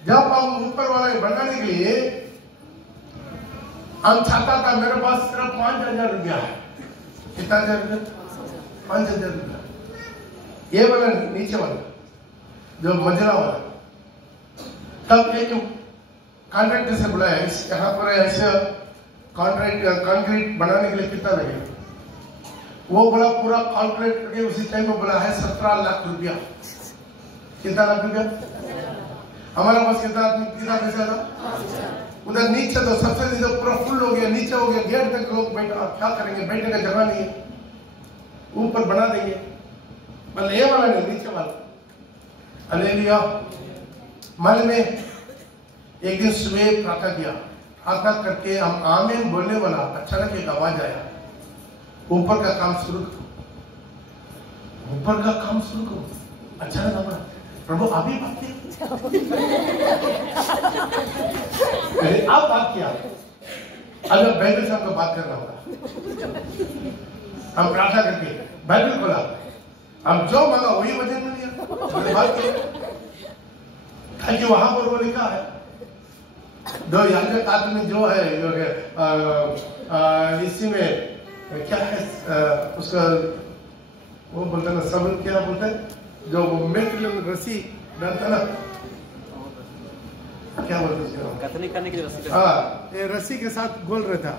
जब हम ऊपर वाले बनाने के लिए हम चाहता था, मेरे पास सिर्फ 5,000 रुपया है। कितना 5,000 रुपया। ये वाला नीचे वाला जो मंजिला वाला, तब एक कॉन्ट्रैक्टर से बुलाया, इस यहाँ पर ऐसे कंक्रीट बनाने के लिए कितना लगेगा? वो बोला पूरा कॉन्क्रीट करके उसी टाइम में बोला है 17 लाख रुपया। कितना लाख रुपया? हमारा पास कितना पैसा था? उधर नीचे तो सबसे नीचे पूरा फुल हो गया, नीचे हो गया, गेट तक लोग बैठा, क्या करेंगे? बैठने का जगह नहीं है, ऊपर बना देंगे। मतलब ये वाला नहीं, नीचे वाला। हालेलुया। मन में एक दिन सुबह प्रार्थना किया, प्रार्थना करके हम आमीन बोलने वाला, अचानक एक आवाज आया, ऊपर का काम शुरू करो, ऊपर का काम शुरू करो। अचानक हमारा प्रभु अभी बात किया, आप बात किया, अब बाइबल से हमको बात करना होगा। हम प्रार्थना करके बाइबल खोला, हम जो मांगा वही वचन मिल गया, बात किया। ताकि वहां पर वो लिखा है, दो याजक आदमी जो है इसी में क्या है उसका, वो बोलते ना सबन, क्या बोलते हैं जो मिट रस्सी डालता ना, क्या बोलते उसका, कथनी करने की रस्सी। हाँ, ये रस्सी के साथ गोल रहता,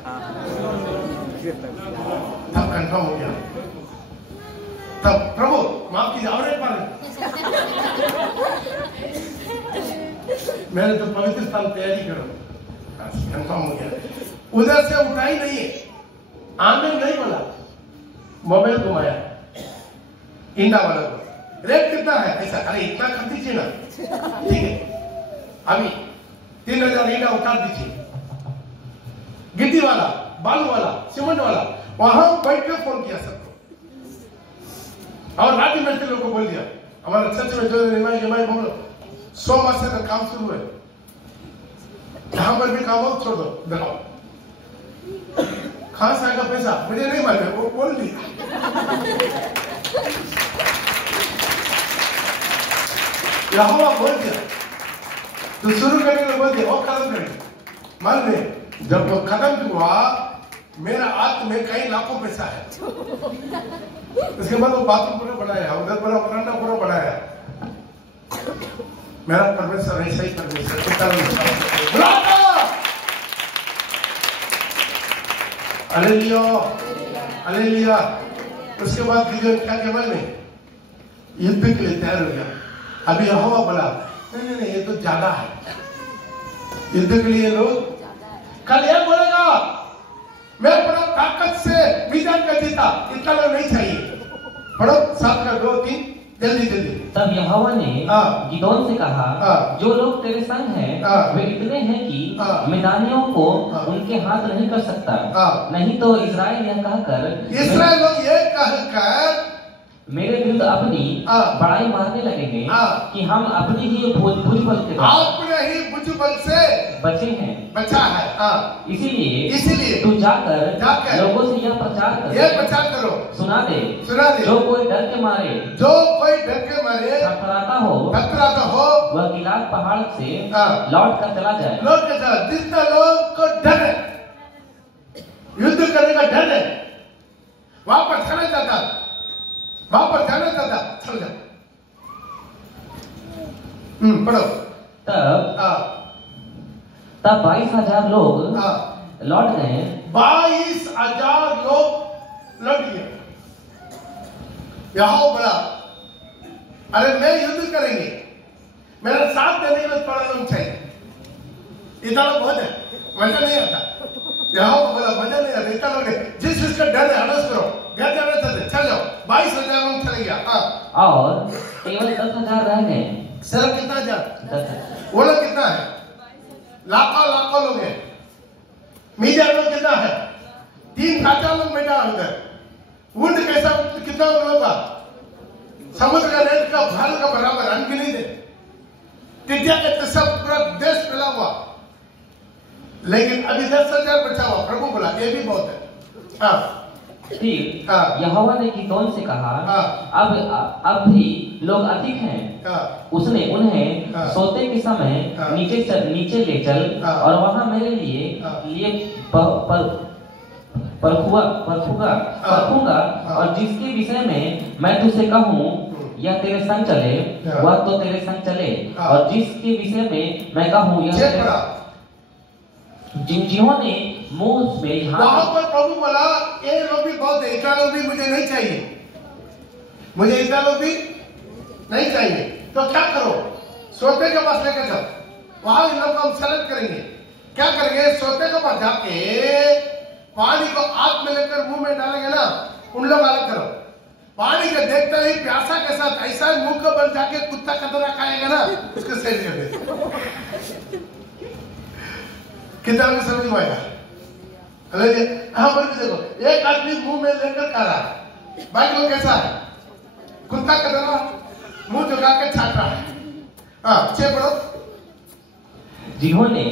तब कंफर्म हो गया। तब प्रभु माफ कीजिए, और एक बार मैंने तो पवित्र स्थान तैयारी करो, कंफर्म हो गया। उधर से उठाई नहीं है, आमीन नहीं बोला, मोबाइल घुमाया, इंडा वाला को, रेट कितना है? ऐसा, अरे इतना कर दीजिए ना, ठीक है, अभी 3,000 इंडा उतार दीजिए। गिट्टी वाला, बालू वाला, सीमेंट वाला, वहां बैठ के फोन किया सबको, और रात में लोगों को बोल दिया, हमारे चर्च में जो निमाई बोलो, सोमवार से तो काम शुरू है, जहां पर भी काम हो छोड़ दो, दिखाओ। कहां से आएगा पैसा? मुझे नहीं मालूम, वो बोल दिया। यहोवा बोल दिया, तो शुरू करने को बोल दिया, वो खत्म करेंगे। मान ले, जब वो खत्म हुआ, मेरा हाथ में कई लाखों पैसा है। उसके बाद वो बाथरूम पूरा बनाया, उधर पूरा बरामदा पूरा बनाया। मेरा परमेश्वर ऐसा ही परमेश्वर। Hallelujah, hallelujah. उसके बाद गिदोन क्या किया मालूम है? युद्ध के लिए तैयार हो गया। अभी यहोवा बोला, नहीं, ये तो ज्यादा है युद्ध के लिए। लोग कल ये बोलेगा, मैं बड़ा ताकत से विजय कर जीता, इतना लोग नहीं चाहिए। पढ़ो 7 का 2, 3 जल्दी। तब यहोवा ने गिदोन से कहा, जो लोग तेरे संग हैं वे इतने हैं कि मिदानियों को उनके हाथ नहीं कर सकता, नहीं तो इस्राएल यह कहकर, इस्राएल लोग ये कहकर मेरे विरुद्ध अपनी बड़ाई मारने लगेंगे कि हम अपनी ही भुजबल के अपने ही भुजबल से बचे हैं, बचा है। इसीलिए तू जाकर लोगों से यह प्रचार करो, सुना दे, जो कोई डर के मारे थरथराता हो वह गिलाद पहाड़ से लौट कर चला जाए। जितना लोग को डर है, युद्ध करने का डर है, वहां पर चला जाता, चल जा। पढ़ो। तब 22,000 लोग लौट गए। 22,000 लोग लौट गए। यहोवा बोला, अरे मैं युद्ध करेंगे, मेरा साथ देने के लिए थोड़ा लोग चाहिए। इतना लोग बहुत है, मजा नहीं आता। यहोवा बोला, मजा नहीं आता, इतना लोग जिस जिसका डर है अनाउंस करो, घर जाना चाहते चल जाओ। 22,000 लोग चले गया। और केवल 10,000 रह गए। सिर्फ कितना 10,000? वो लोग कितना है? लाखों लोग हैं। मीडिया लोग कितना है? 3,000 लोग बैठा उधर। ऊंट कैसा कितना लोग का? समुद्र का रेट का भाल का बराबर, अनगिनत है। टिड्डिया के सब पूरा देश फैला हुआ, लेकिन अभी 10,000 बचा हुआ। प्रभु बोला ये भी बहुत है। फिर यहोवा ने गिदोन से कहा, अब भी लोग अधिक हैं। उसने उन्हें सोते के समय नीचे ले चल और वहां मेरे लिए परखूंगा, और जिसके विषय में मैं तुझसे कहूँ यह तेरे संग चले, वह तो तेरे संग चले, और जिसके विषय में मैं कहूँ यह जिन्होंने मुंह में वहां पर प्रभु बोला, ये लोग भी बहुत है, इतना लोग भी मुझे नहीं चाहिए, मुझे इतना लोग भी नहीं चाहिए। तो क्या करो, सोते के पास लेकर जाओ, वहां इन लोग को हम सेलेक्ट करेंगे। क्या करेंगे, सोते के पास जाके पानी को हाथ में लेकर मुंह में डालेंगे ना, उन लोग अलग करो। पानी के देखते ही प्यासा के साथ ऐसा मुंह को बन जाके कुत्ता कतरा खाएगा ना, उसको सेल कर दे। कितना में समझ में आएगा? हाँ बोल के देखो, एक आदमी मुंह में लेकर खा रहा है, बाकी लोग कैसा है, कुत्ता कतरा मुंह झुका के छाट रहा है। हाँ पढ़ो। जिन्होंने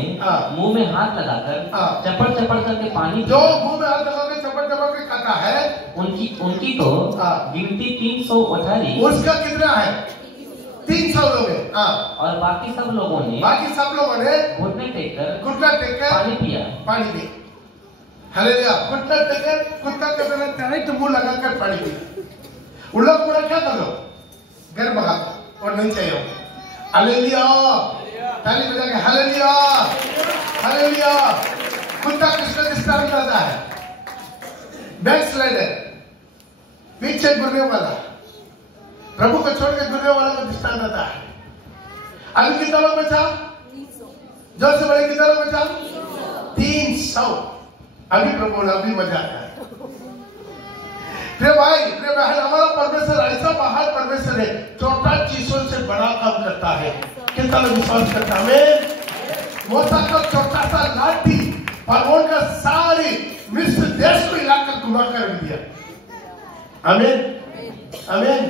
मुंह में हाथ लगाकर चपड़ करके पानी, जो मुंह में हाथ लगाकर चपड़ के खाता है, उनकी तो गिनती 338। उसका कितना है? 300 लोग हैं। और बाकी सब लोगों ने घुटने टेक कर पानी पिया। हालेलुया। घुटने टेक कर कुत्ता के तरह डायरेक्ट मुंह लगाकर पानी पिया। उन लोग पूरा क्या कर लो, घर भगा और नहीं चाहिए। हालेलुया, ताली बजा के हालेलुया हालेलुया। कुत्ता किसका दृष्टांत लाता है? बैकस्लाइडर, पीछे गिरने वाला, प्रभु को छोड़ के गिरने वाला का दृष्टांत आता है। अभी कितना लोग बचा? जोर से बड़े कितना लोग बचा? 300। अभी प्रभु ने अभी मजा आया। प्रिय भाई प्रिय बहन, हमारा परमेश्वर ऐसा महान परमेश्वर है, छोटा चीजों से बड़ा काम करता है। कितना लोग विश्वास करता है? मूसा का छोटा सा लाठी फरौन का सारी मिस्र देश को हिलाकर घुमा कर दिया। आमीन आमीन,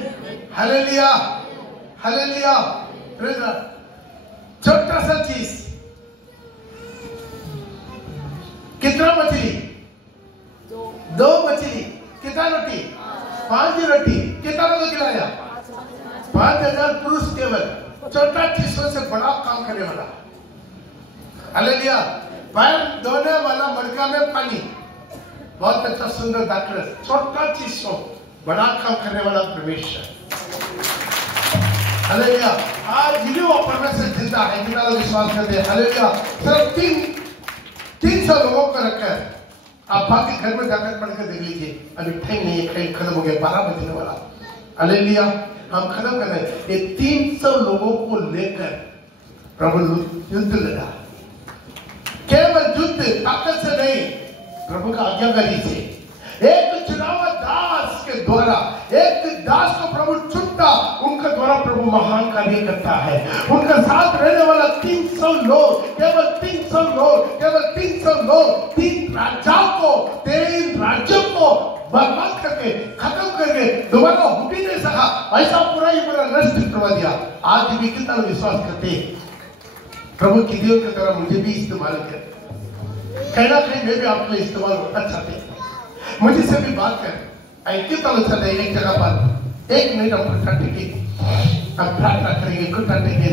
हालेलुया हालेलुया। छोटा सा चीज, कितना मछली? 2 मछली, कितना रोटी? 5 रोटी, कितना लोगों खिलाया? 5000 पुरुष केवल। छोटा चीजों से बड़ा काम करने वाला, हालेलुया। पैर धोने वाला मटका में पानी, बहुत अच्छा सुंदर दाखरस। छोटा चीजों बड़ा काम करने वाला परमेश्वर, हालेलुया। आज भी वो परमेश्वर जिंदा है, जितना लोग विश्वास करते हैं। हालेलुया। सिर्फ 300 लोगों को रखकर आप बाकी घर में जाकर पढ़ कर देख लीजिए। अभी टाइम नहीं है, खेल खत्म हो गया, 12 बजने वाला। हालेलुया, हम खत्म कर रहे हैं। ये 300 लोगों को लेकर प्रभु युद्ध लड़ा। केवल युद्ध ताकत से नहीं, प्रभु का आज्ञाकारी से। एक चुनाव दास के द्वारा, एक दास को प्रभु चुनता, उनके द्वारा प्रभु महान कार्य करता है। उनके साथ रहने वाला 300 लोग, केवल 300 लोग, केवल 300 लोग 3 राज्यों को बर्बाद करके, खत्म करके, दोबारा हो भी नहीं सका, ऐसा पूरा ही पूरा नष्ट करवा दिया। आज भी कितना विश्वास करते हैं प्रभु की देव की तरह मुझे भी इस्तेमाल कर, कहीं ना कहीं मैं भी आपके लिए इस्तेमाल होना चाहते हैं। मुझे से भी बात कर, कितना चल रहे एक जगह पर 1 मिनट हम घुटना टेके, हम प्रार्थना करेंगे, घुटना टेके।